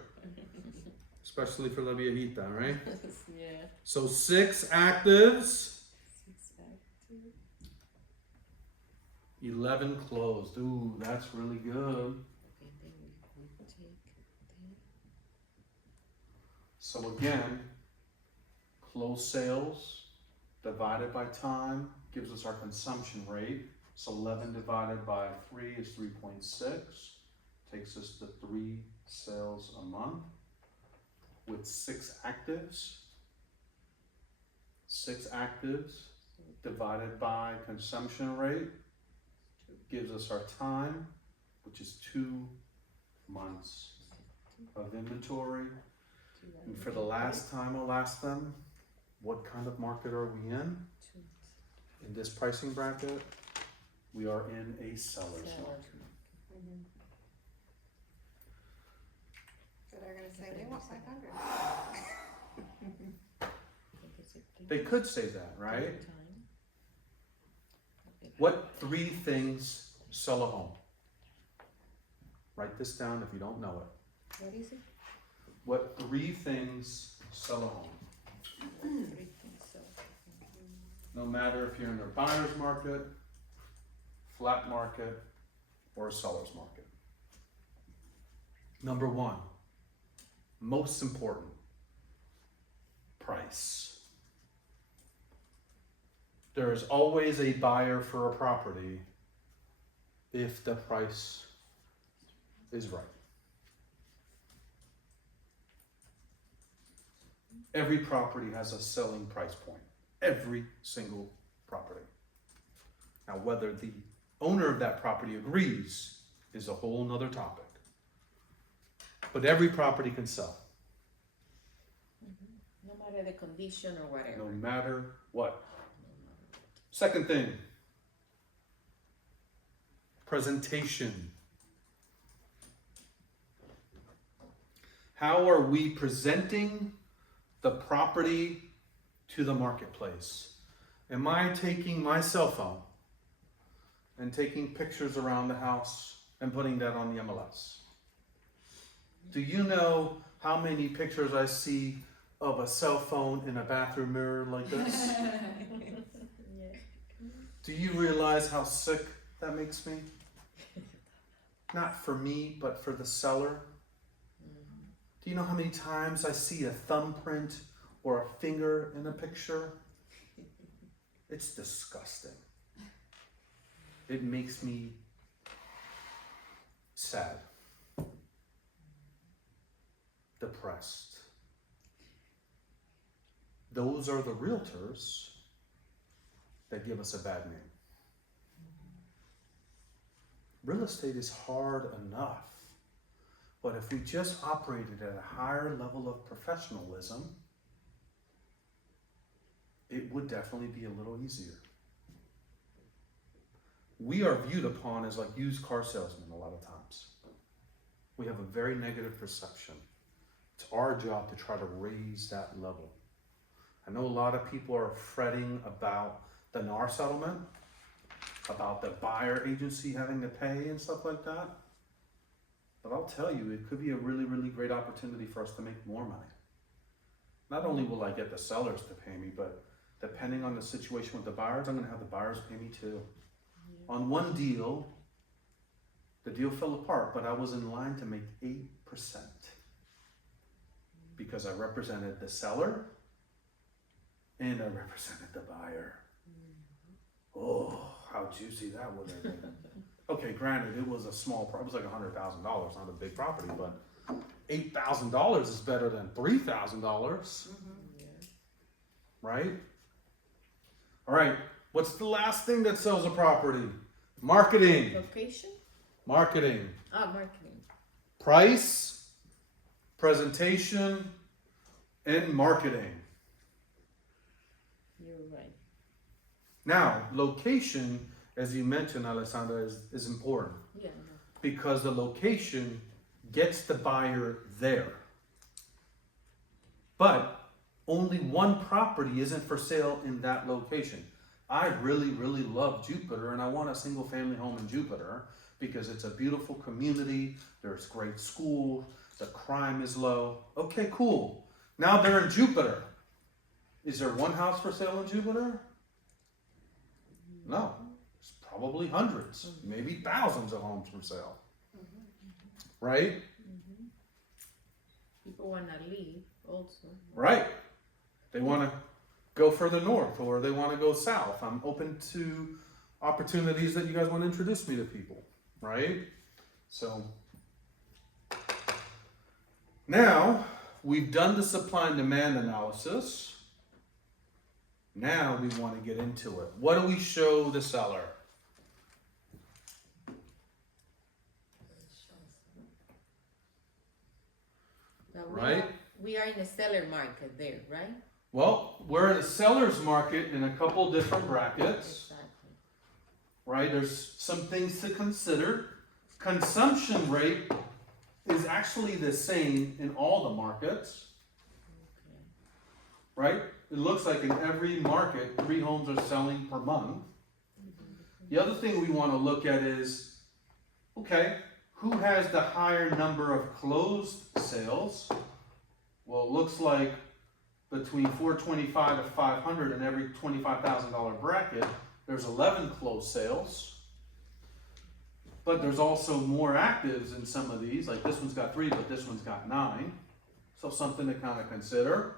Especially for La Viejita, right? Yeah. So 6 actives, 11 closed. Ooh, that's really good. Okay, then we take that. So again, closed sales divided by time gives us our consumption rate. So 11 divided by 3 is 3.6. Takes us to 3 sales a month. With 6 actives. 6 actives divided by consumption rate gives us our time, which is 2 months of inventory. And for the last time I'll ask them, what kind of market are we in? In this pricing bracket, we are in a seller's market. So they're gonna say they want 500. They could say that, right? What 3 things sell a home? Write this down if you don't know it. What is it? What 3 things sell a home? 3 things, so. No matter if you're in a buyer's market, flat market, or a seller's market. Number 1, most important, price. There is always a buyer for a property if the price is right. Every property has a selling price point. Every single property. Now, whether the owner of that property agrees is a whole nother topic. But every property can sell, No matter the condition or whatever. no matter what. Second thing, presentation. How are we presenting the property to the marketplace? Am I taking my cell phone and taking pictures around the house and putting that on the MLS? Do you know how many pictures I see of a cell phone in a bathroom mirror like this? Do you realize how sick that makes me? Not for me, but for the seller. Do you know how many times I see a thumbprint or a finger in a picture? It's disgusting. It makes me sad, depressed. those are the realtors that give us a bad name. Real estate is hard enough, but if we just operated at a higher level of professionalism, it would definitely be a little easier. We are viewed upon as like used car salesmen a lot of times. We have a very negative perception. It's our job to try to raise that level. I know a lot of people are fretting about the NAR settlement, about the buyer agency having to pay and stuff like that. But I'll tell you, it could be a really, really great opportunity for us to make more money. Not only will I get the sellers to pay me, but depending on the situation with the buyers, I'm gonna have the buyers pay me too. Yeah. On one deal, the deal fell apart, but I was in line to make 8% because I represented the seller and I represented the buyer. Oh, how juicy that would have been. Okay, granted, it was a small, it was like $100,000, not a big property, but $8,000 is better than $3,000, right? All right, what's the last thing that sells a property? Marketing. Location? Marketing. Marketing. Price, presentation, and marketing. You're right. Now, location, as you mentioned, Alessandra, is important. Yeah. Because the location gets the buyer there. But only one property isn't for sale in that location. I really, really love Jupiter and I want a single family home in Jupiter because it's a beautiful community, there's great schools, the crime is low. Okay, cool. Now they're in Jupiter. Is there one house for sale in Jupiter? No. There's probably hundreds, maybe thousands of homes for sale. Right? People want to leave also. Right. They want to go further north or they want to go south. I'm open to opportunities that you guys want to introduce me to people. Right? So now we've done the supply and demand analysis. Now we want to get into it. What do we show the seller? Right? We are in a seller market there, right? Well, we're in a seller's market in a couple different brackets. Exactly. Right? There's some things to consider. Consumption rate is actually the same in all the markets. Okay. Right? It looks like in every market, 3 homes are selling per month. The other thing we want to look at is, okay, who has the higher number of closed sales? Well, it looks like between 425 to 500 in every $25,000 bracket, there's 11 closed sales. But there's also more actives in some of these, like this one's got 3, but this one's got 9. So something to kind of consider.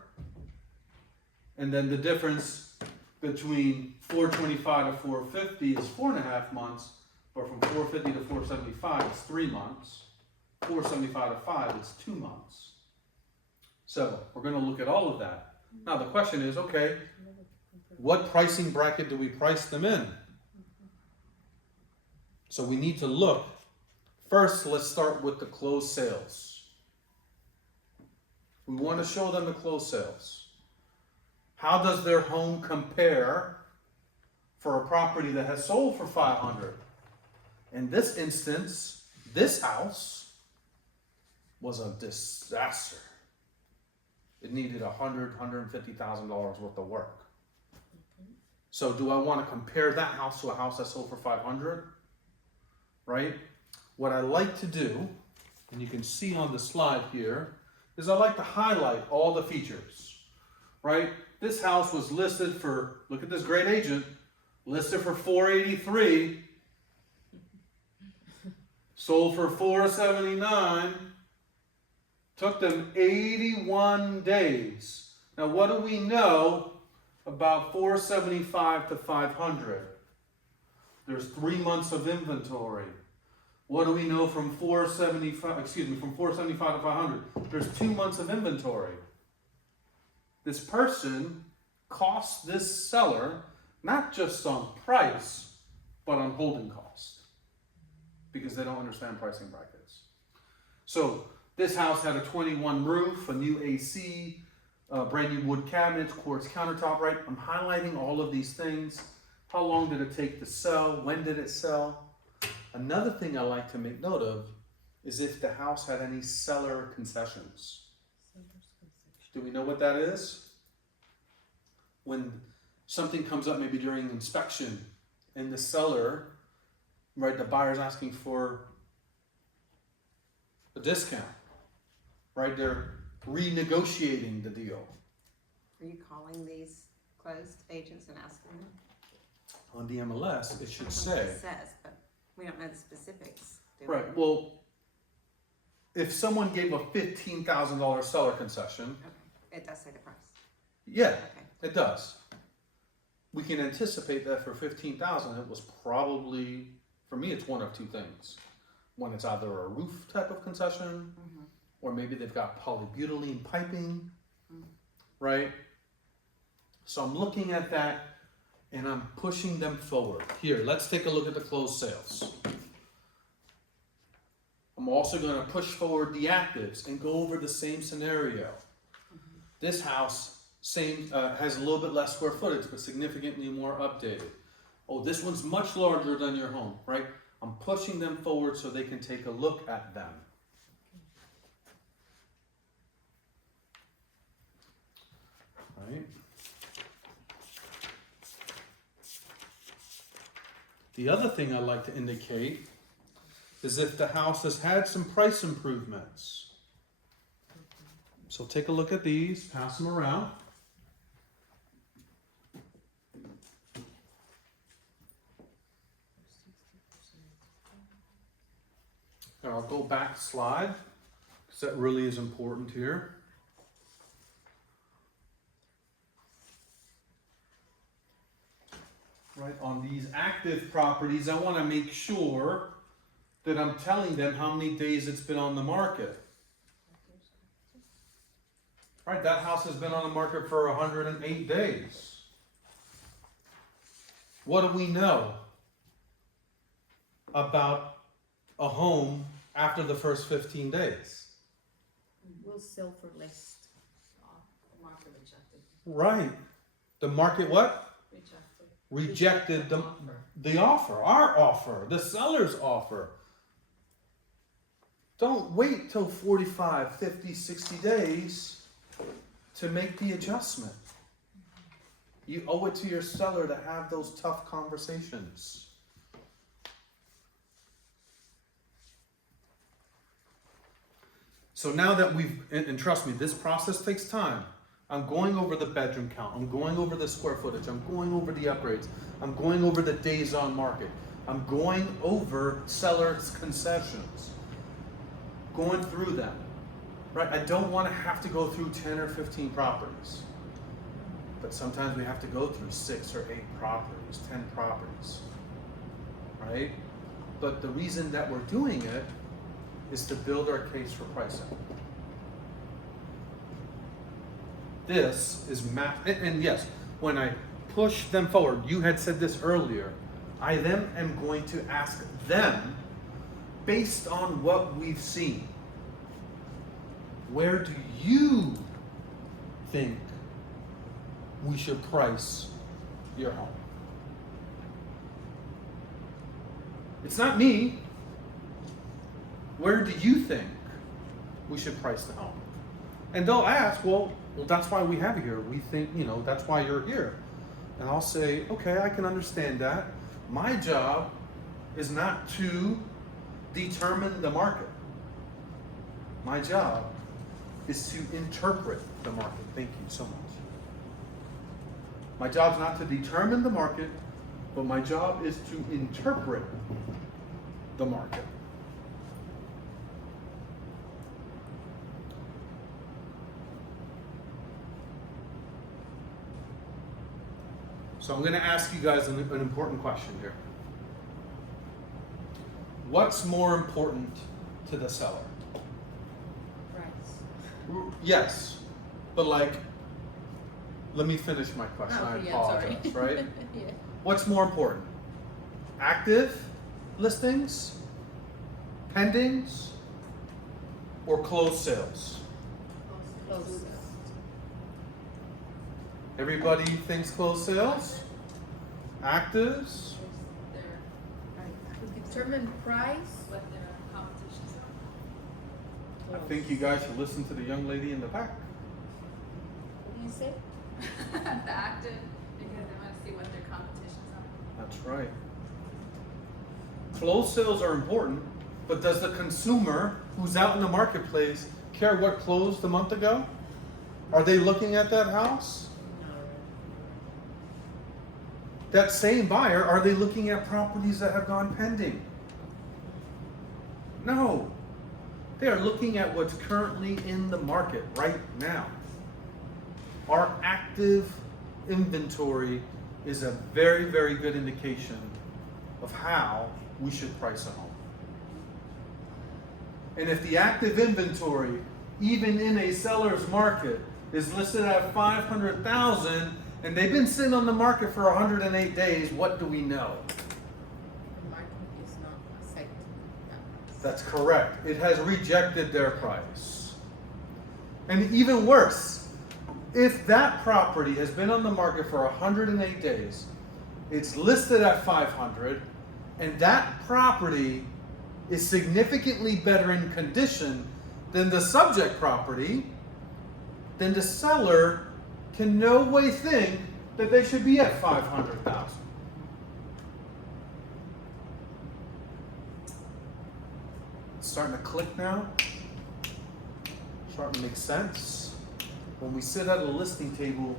And then the difference between 425 to 450 is 4.5 months, but from 450 to 475 it's 3 months. 475 to 5 it's 2 months. So we're going to look at all of that. Now the question is, okay, what pricing bracket do we price them in? So we need to look. First, let's start with the closed sales. We want to show them the closed sales. How does their home compare for a property that has sold for 500? In this instance, this house was a disaster. It needed $150,000 worth of work. So do I want to compare that house to a house that sold for 500? Right? What I like to do, and you can see on the slide here, is I like to highlight all the features. Right? This house was listed for, look at this great agent, listed for $483, sold for $479, took them 81 days. Now what do we know about 475 to 500? There's 3 months of inventory. What do we know from 475 to 500? There's 2 months of inventory. this person costs this seller not just on price, but on holding cost, because they don't understand pricing brackets. So this house had a 21 roof, a new AC, brand new wood cabinets, quartz countertop, right? I'm highlighting all of these things. How long did it take to sell? When did it sell? Another thing I like to make note of is if the house had any seller concessions. Do we know what that is? When something comes up maybe during inspection and the seller, right, the buyer's asking for a discount, right? They're renegotiating the deal. Are you calling these closed agents and asking them? On the MLS, it should That's what say. it says, but we don't know the specifics, do we? Right, well, if someone gave a $15,000 seller concession, Okay, it does say the price. yeah, Okay, it does. We can anticipate that for 15,000, it was probably, for me, it's one of two things. One, it's either a roof type of concession, or maybe they've got polybutylene piping, right? So I'm looking at that and I'm pushing them forward. Here, let's take a look at the closed sales. I'm also gonna push forward the actives and go over the same scenario. This house, has a little bit less square footage, but significantly more updated. Oh, this one's much larger than your home, right? I'm pushing them forward so they can take a look at them. Right? The other thing I like to indicate is if the house has had some price improvements. So take a look at these, pass them around. And I'll go back a slide, because that really is important here. Right, on these active properties, I want to make sure that I'm telling them how many days it's been on the market. Right, that house has been on the market for 108 days. What do we know about a home after the first 15 days? We'll sell for less. Market rejected. Right. The market what? Rejected. Rejected the offer, our offer, the seller's offer. Don't wait till 45, 50, 60 days to make the adjustment. You owe it to your seller to have those tough conversations. So now that and trust me, this process takes time. I'm going over the bedroom count. I'm going over the square footage. I'm going over the upgrades. I'm going over the days on market. I'm going over seller's concessions. Going through them. Right? I don't want to have to go through 10 or 15 properties. But sometimes we have to go through 6 or 8 properties, 10 properties. Right? But the reason that we're doing it is to build our case for pricing. This is and yes, when I push them forward, you had said this earlier, I then am going to ask them, based on what we've seen, where do you think we should price your home? It's not me. Where do you think we should price the home? And they'll ask, well, that's why we have you here. We think, that's why you're here. And I'll say, okay, I can understand that. My job is not to determine the market. My job is to interpret the market. Thank you so much. My job's not to determine the market, but my job is to interpret the market. So I'm going to ask you guys an important question here. What's more important to the seller? Price. Yes, but let me finish my question. I yeah, apologize, sorry. right? Yeah. What's more important? Active listings, pendings, or closed sales? Close. Everybody thinks closed sales? Actives? Their, Determine price. what their competitions are. I think you guys should listen to the young lady in the back. What do you say? The active, because they want to see what their competitions are. That's right. Closed sales are important, but does the consumer who's out in the marketplace care what closed a month ago? Are they looking at that house? That same buyer, are they looking at properties that have gone pending? No. They are looking at what's currently in the market right now. Our active inventory is a very, very good indication of how we should price a home. And if the active inventory, even in a seller's market, is listed at 500,000 and they've been sitting on the market for 108 days, what do we know? The market is not accepting that. That's correct. It has rejected their price. And even worse, if that property has been on the market for 108 days, it's listed at 500, and that property is significantly better in condition than the subject property, then the seller can no way think that they should be at 500,000. It's starting to click now. Starting to make sense. When we sit at a listing table,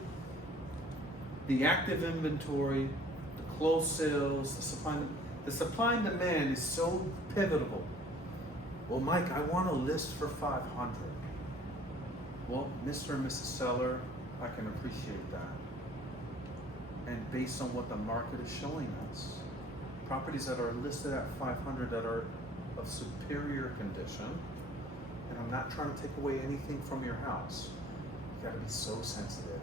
the active inventory, the closed sales, the supply and demand is so pivotal. Well, Mike, I want to list for 500. Well, Mr. and Mrs. Seller, I can appreciate that. And based on what the market is showing us, properties that are listed at 500 that are of superior condition, and I'm not trying to take away anything from your house, you gotta be so sensitive.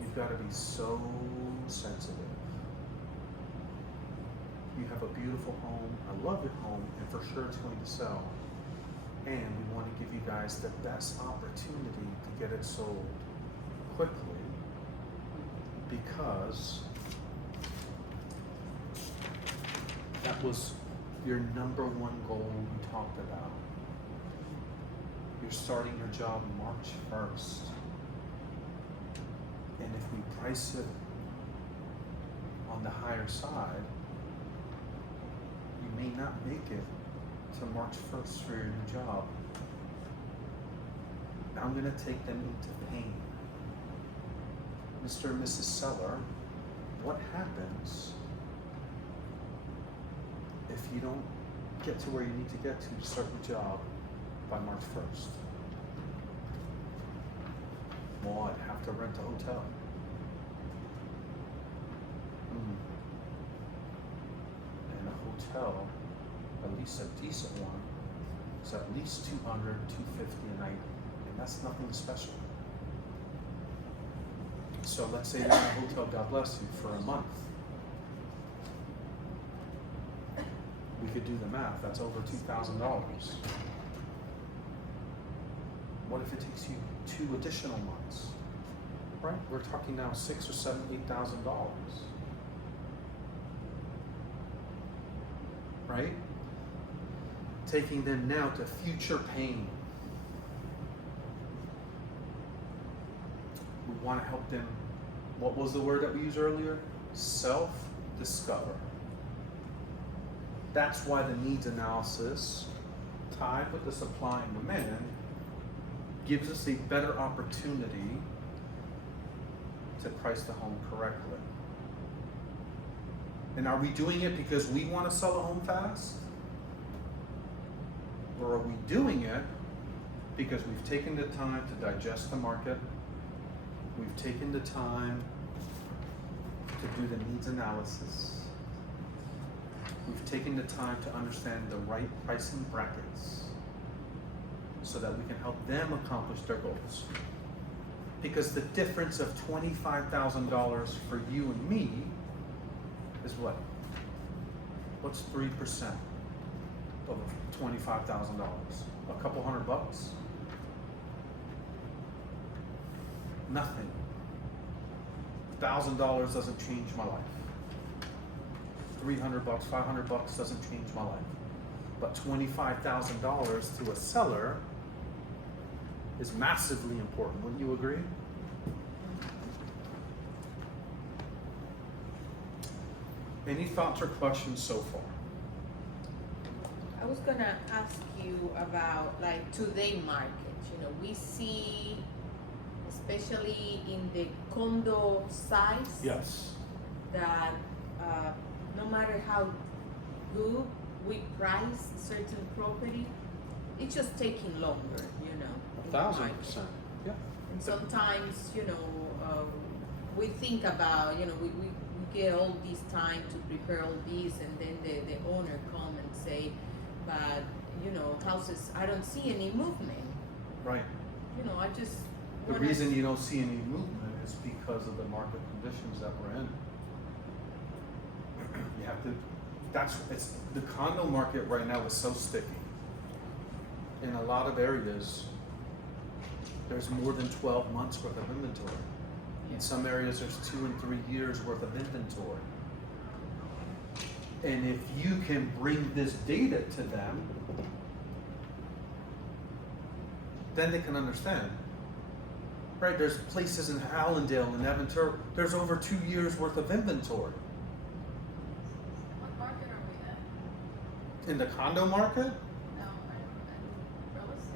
You've gotta be so sensitive. You have a beautiful home, I love your home, and for sure it's going to sell. And we want to give you guys the best opportunity to get it sold quickly, because that was your number one goal we talked about. You're starting your job March 1st. And if we price it on the higher side, you may not make it to March 1st for your new job. Now I'm going to take them into pain. Mr. and Mrs. Seller, what happens if you don't get to where you need to get to start the job by March 1st? Well, I'd have to rent a hotel. And a hotel, at least a decent one, is at least $200, $250 a night, and that's nothing special. So let's say you're in a hotel, God bless you, for a month. We could do the math, that's over $2,000. What if it takes you 2 additional months? Right? We're talking now $6,000 or $7,000, $8,000. Right? Taking them now to future pain. We want to help them, what was the word that we used earlier? Self-discover. That's why the needs analysis, tied with the supply and demand, gives us a better opportunity to price the home correctly. And are we doing it because we want to sell a home fast? Or are we doing it because we've taken the time to digest the market, we've taken the time to do the needs analysis, we've taken the time to understand the right pricing brackets so that we can help them accomplish their goals? Because the difference of $25,000 for you and me is what? What's 3% of $25,000? A couple $100? Nothing. $1,000 doesn't change my life. $300, $500 doesn't change my life. But $25,000 to a seller is massively important. Wouldn't you agree? Any thoughts or questions so far? I was gonna ask you about like today market. You know, we see, especially in the condo size, Yes. that no matter how good we price certain property, it's just taking longer. You know, in the market. 1,000%. Yeah. And sometimes, you know, we think about, you know, we get all this time to prepare all this, and then the owner come and say, but, you know, houses, I don't see any movement. Right. You know, I just The wanna- reason you don't see any movement is because of the market conditions that we're in. You have to, it's, the condo market right now is so sticky. In a lot of areas, there's more than 12 months worth of inventory. In some areas, there's 2 and 3 years worth of inventory. And if you can bring this data to them, then they can understand. Right, there's places in Allendale and Aventura, there's over 2 years worth of inventory. What market are we at? In the condo market, No, real estate.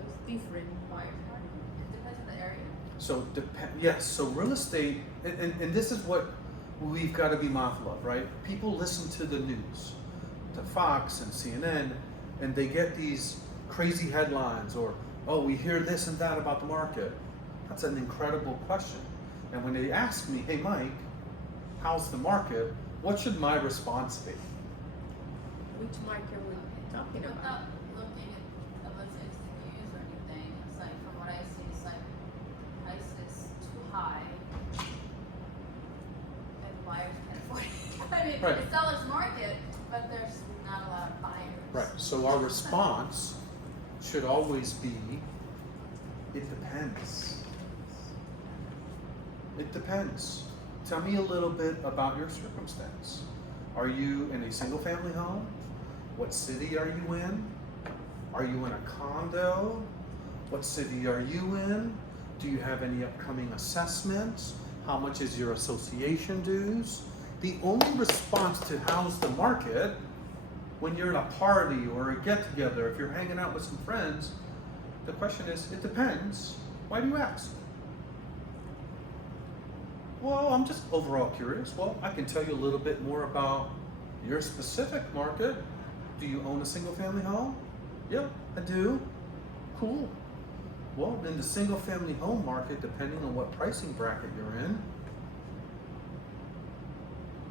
It's different. Buyer's market. It depends on the area. so yes, so real estate, and this is what we've got to be mindful of, right? People listen to the news, to Fox and CNN, and they get these crazy headlines, or, oh, we hear this and that about the market. That's an incredible question. And when they ask me, hey, Mike, how's the market? What should my response be? Which market are we talking about? Without looking at, let's say, views or anything, it's like, from what I see, it's like, price is too high. And buyers can't afford it. I mean, Right. it's seller's market, but there's not a lot of buyers. Right, so our response should always be, it depends. It depends. Tell me a little bit about your circumstance. Are you in a single family home? What city are you in? Are you in a condo? What city are you in? Do you have any upcoming assessments? How much is your association dues? The only response to how's the market, when you're at a party or a get-together, if you're hanging out with some friends, the question is, it depends. Why do you ask? Well, I'm just overall curious. Well, I can tell you a little bit more about your specific market. Do you own a single-family home? Yep, I do. Cool. Well, in the single-family home market, depending on what pricing bracket you're in,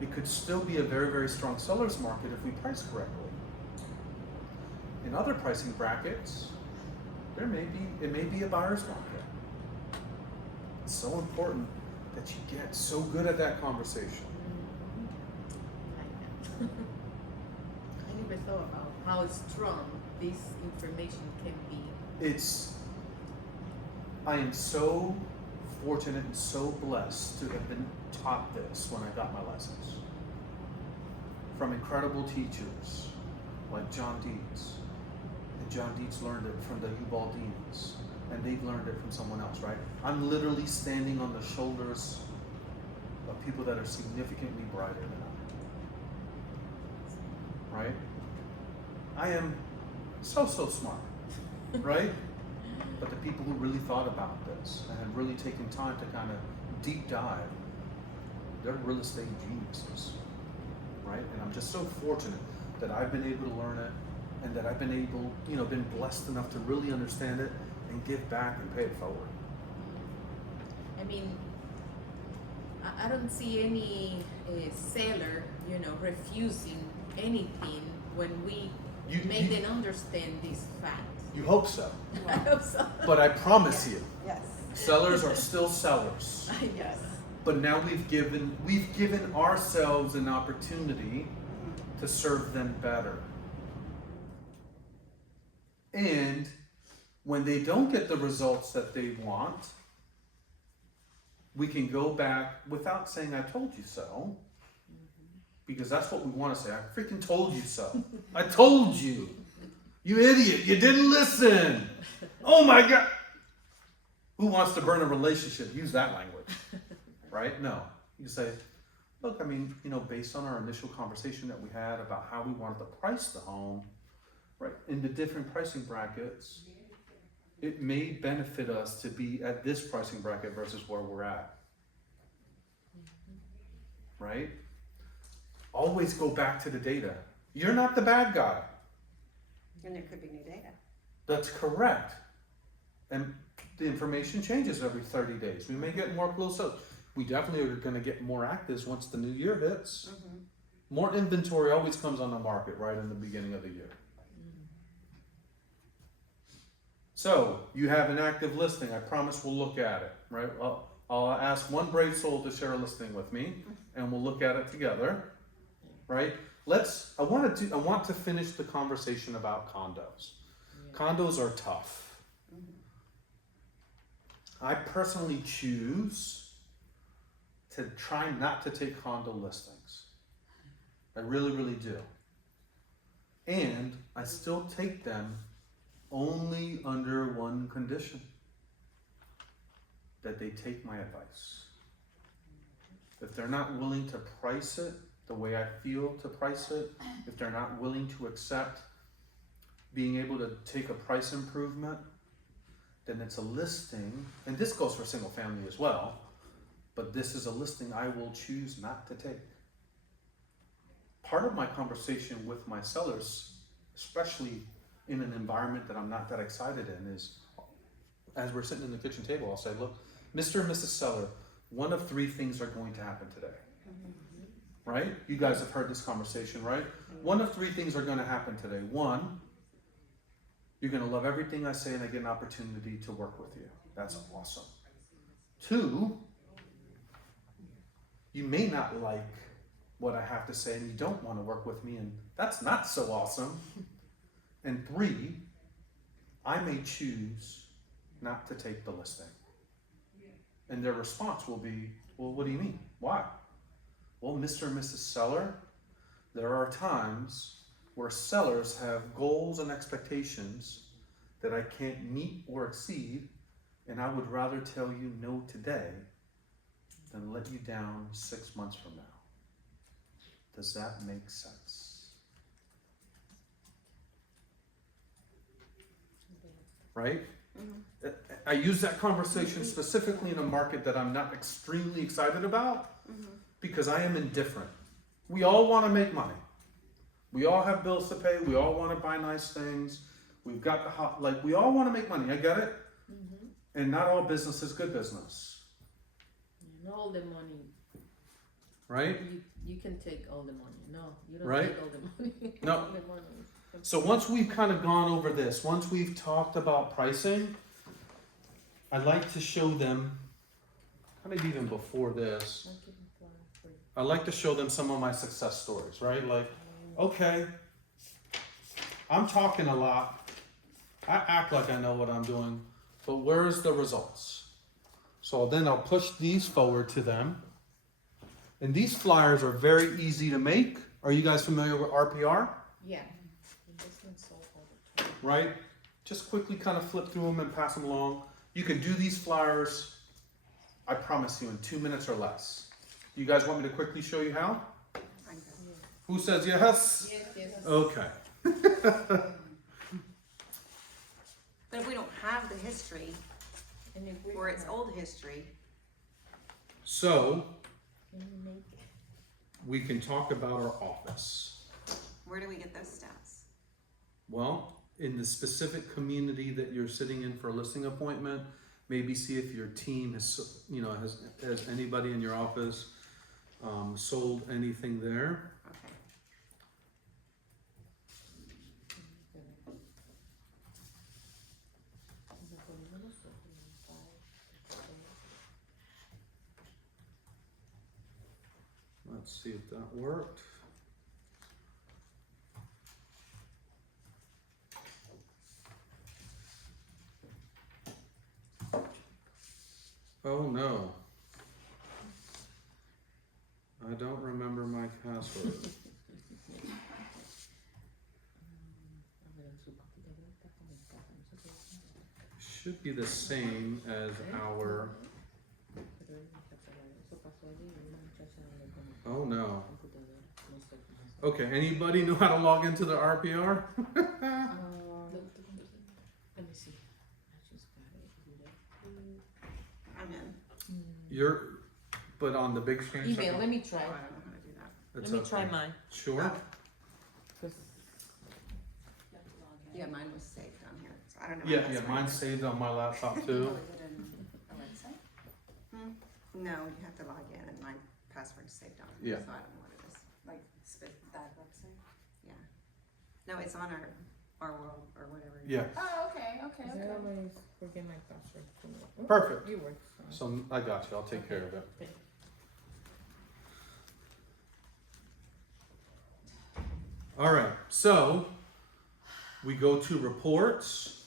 it could still be a very, very strong seller's market if we price correctly. In other pricing brackets, it may be a buyer's market. It's so important that you get so good at that conversation. I never thought about how strong this information can be. I am so fortunate and so blessed to have been taught this when I got my license. From incredible teachers like John Dietz. And John Dietz learned it from the Ubaldines. And they've learned it from someone else, right? I'm literally standing on the shoulders of people that are significantly brighter than I. Right? I am so smart, right? But the people who really thought about this and have really taken time to kind of deep dive, they're real estate geniuses, right? And I'm just so fortunate that I've been able to learn it, and that I've been able, been blessed enough to really understand it and give back and pay it forward. I mean, I don't see any seller, refusing anything when we make them understand this fact. You hope so, I hope so. but I promise you, Yes. Sellers are still sellers. Yes. But now we've given ourselves an opportunity to serve them better. And when they don't get the results that they want, we can go back without saying I told you so. Because that's what we want to say. I freaking told you so. I told you. You idiot, you didn't listen. Oh my God. Who wants to burn a relationship? Use that language. Right? No. You say, look, I mean, based on our initial conversation that we had about how we wanted to price the home, right, in the different pricing brackets, it may benefit us to be at this pricing bracket versus where we're at. Right? Always go back to the data. You're not the bad guy. And there could be new data. That's correct. And the information changes every 30 days. We may get more close ups. We definitely are going to get more actives once the new year hits. Mm-hmm. More inventory always comes on the market right in the beginning of the year. So, you have an active listing. I promise we'll look at it, right? I'll ask one brave soul to share a listing with me, and we'll look at it together, right? I want to finish the conversation about condos. Yeah. Condos are tough. I personally choose to try not to take condo listings. I really, really do. And I still take them only under one condition. That they take my advice. If they're not willing to price it the way I feel to price it, if they're not willing to accept being able to take a price improvement, then it's a listing, and this goes for single family as well, but this is a listing I will choose not to take. Part of my conversation with my sellers, especially in an environment that I'm not that excited in, is as we're sitting in the kitchen table, I'll say, look, Mr. and Mrs. Seller, one of three things are going to happen today. Right? You guys have heard this conversation, right? One of three things are going to happen today. One, you're going to love everything I say and I get an opportunity to work with you. That's awesome. Two, you may not like what I have to say and you don't want to work with me, and that's not so awesome. And three, I may choose not to take the listing. And their response will be, well, what do you mean? Why? Well, Mr. and Mrs. Seller, there are times where sellers have goals and expectations that I can't meet or exceed, and I would rather tell you no today than let you down 6 months from now. Does that make sense? Right? Mm-hmm. I use that conversation specifically in a market that I'm not extremely excited about, because I am indifferent. We all want to make money. We all have bills to pay. We all want to buy nice things. We've got we all want to make money. I get it. And not all business is good business. And all the money. Right? You can take all the money. No, you don't Right? take all the money. No. All the money. So once we've kind of gone over this, once we've talked about pricing, I'd like to show them, kind of even before this, I'll give you one for you. I'd like to show them some of my success stories, right? Like, okay, I'm talking a lot. I act like I know what I'm doing, but where's the results? So then I'll push these forward to them. And these flyers are very easy to make. Are you guys familiar with RPR? Yeah. This one's sold all the time. Right? Just quickly kind of flip through them and pass them along. You can do these flyers, I promise you, in 2 minutes or less. You guys want me to quickly show you how? I'm good. Who says yes? Yes. Okay. But if we don't have the history, And if we or it's old history, So can you make it? we can talk about our office. where do we get those stats? Well, in the specific community that you're sitting in for a listing appointment, maybe see if your team has, has anybody in your office sold anything there. Okay. let's see if that worked. Oh no. I don't remember my password. Should be the same as our. Oh no. Okay, anybody know how to log into the RPR? Let me see. I just got it. I'm in. You're, but on the big screen. Email, let me Oh, try. I don't know how to do that. It's Let me try okay. mine. Sure. 'Cause Yeah, mine was saved on here, so I don't know. Yeah, how yeah, that's mine's working. saved on my laptop too. No, you have to log in and my password's saved on it, Yeah. so I don't know what it is. Like that website? Yeah. No, it's on our world or whatever. Yeah, Oh, okay, okay, I okay. always forget my password. Oh, perfect. You work. So I got you, I'll take care of it. Okay. All right, so we go to reports.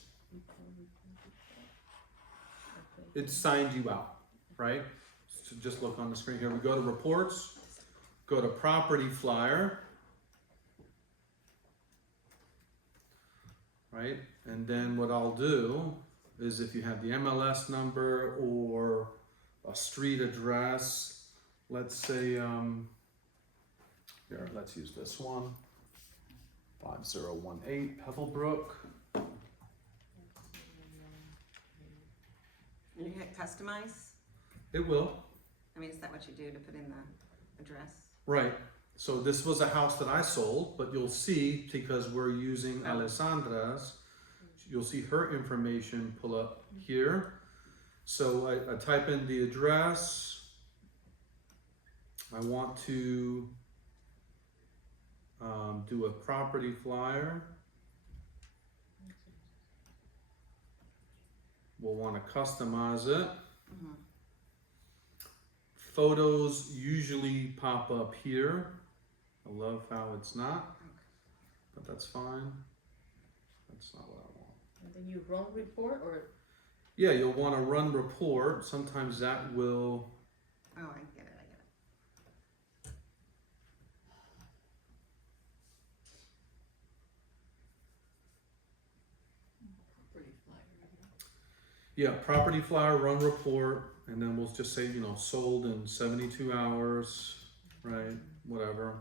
It signed you out, right? So just look on the screen here. We go to reports, go to property flyer, right? And then what I'll do is if you have the MLS number or a street address, let's say, here, let's use this one. 5018 Pebblebrook. And you hit customize? It will. I mean, is that what you do to put in the address? Right. So this was a house that I sold, but you'll see because we're using Alessandra's, you'll see her information pull up here. So I type in the address. I want to do a property flyer. We'll want to customize it. Mhm. Photos usually pop up here. I love how it's not, but that's fine. That's not what I want. And then you run report or Yeah, you'll want to run report. Sometimes that will. Oh, I get it. Pretty flyer. Yeah, property flyer, run report, and then we'll just say, sold in 72 hours, right? Whatever.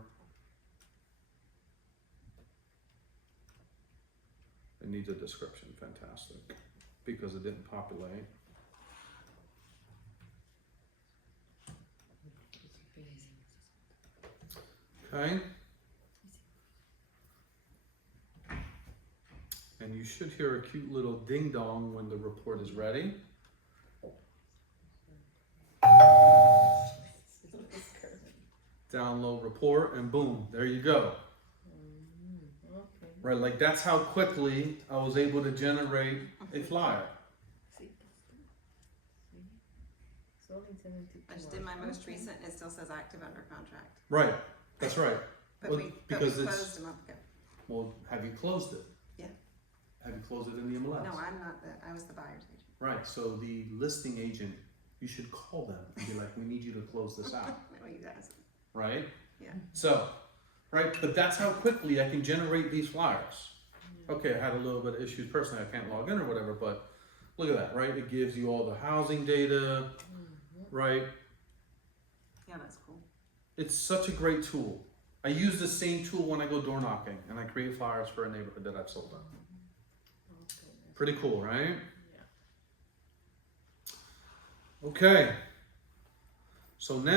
It needs a description, fantastic, because it didn't populate. Okay. And you should hear a cute little ding dong when the report is ready. Download report and boom, there you go. okay. Right, like that's how quickly I was able to generate a flyer. See. Sold in 72 I just did my hours. most Okay. recent, it still says active under contract. Right, that's right. But Well, we because it's- closed a month ago. Well, have you closed it? Yeah. Have you closed it in the MLS? No, I'm not I was the buyer's agent. Right, so the listing agent, you should call them and be like, we need you to close this out, No, you guys. right? Yeah. So, right, but that's how quickly I can generate these flyers. Okay, I had a little bit of issues personally, I can't log in or whatever, but look at that, right? It gives you all the housing data, right? Yeah, that's cool. It's such a great tool. I use the same tool when I go door knocking and I create flyers for a neighborhood that I've sold in. Okay. Pretty cool, right? Yeah. Okay. So now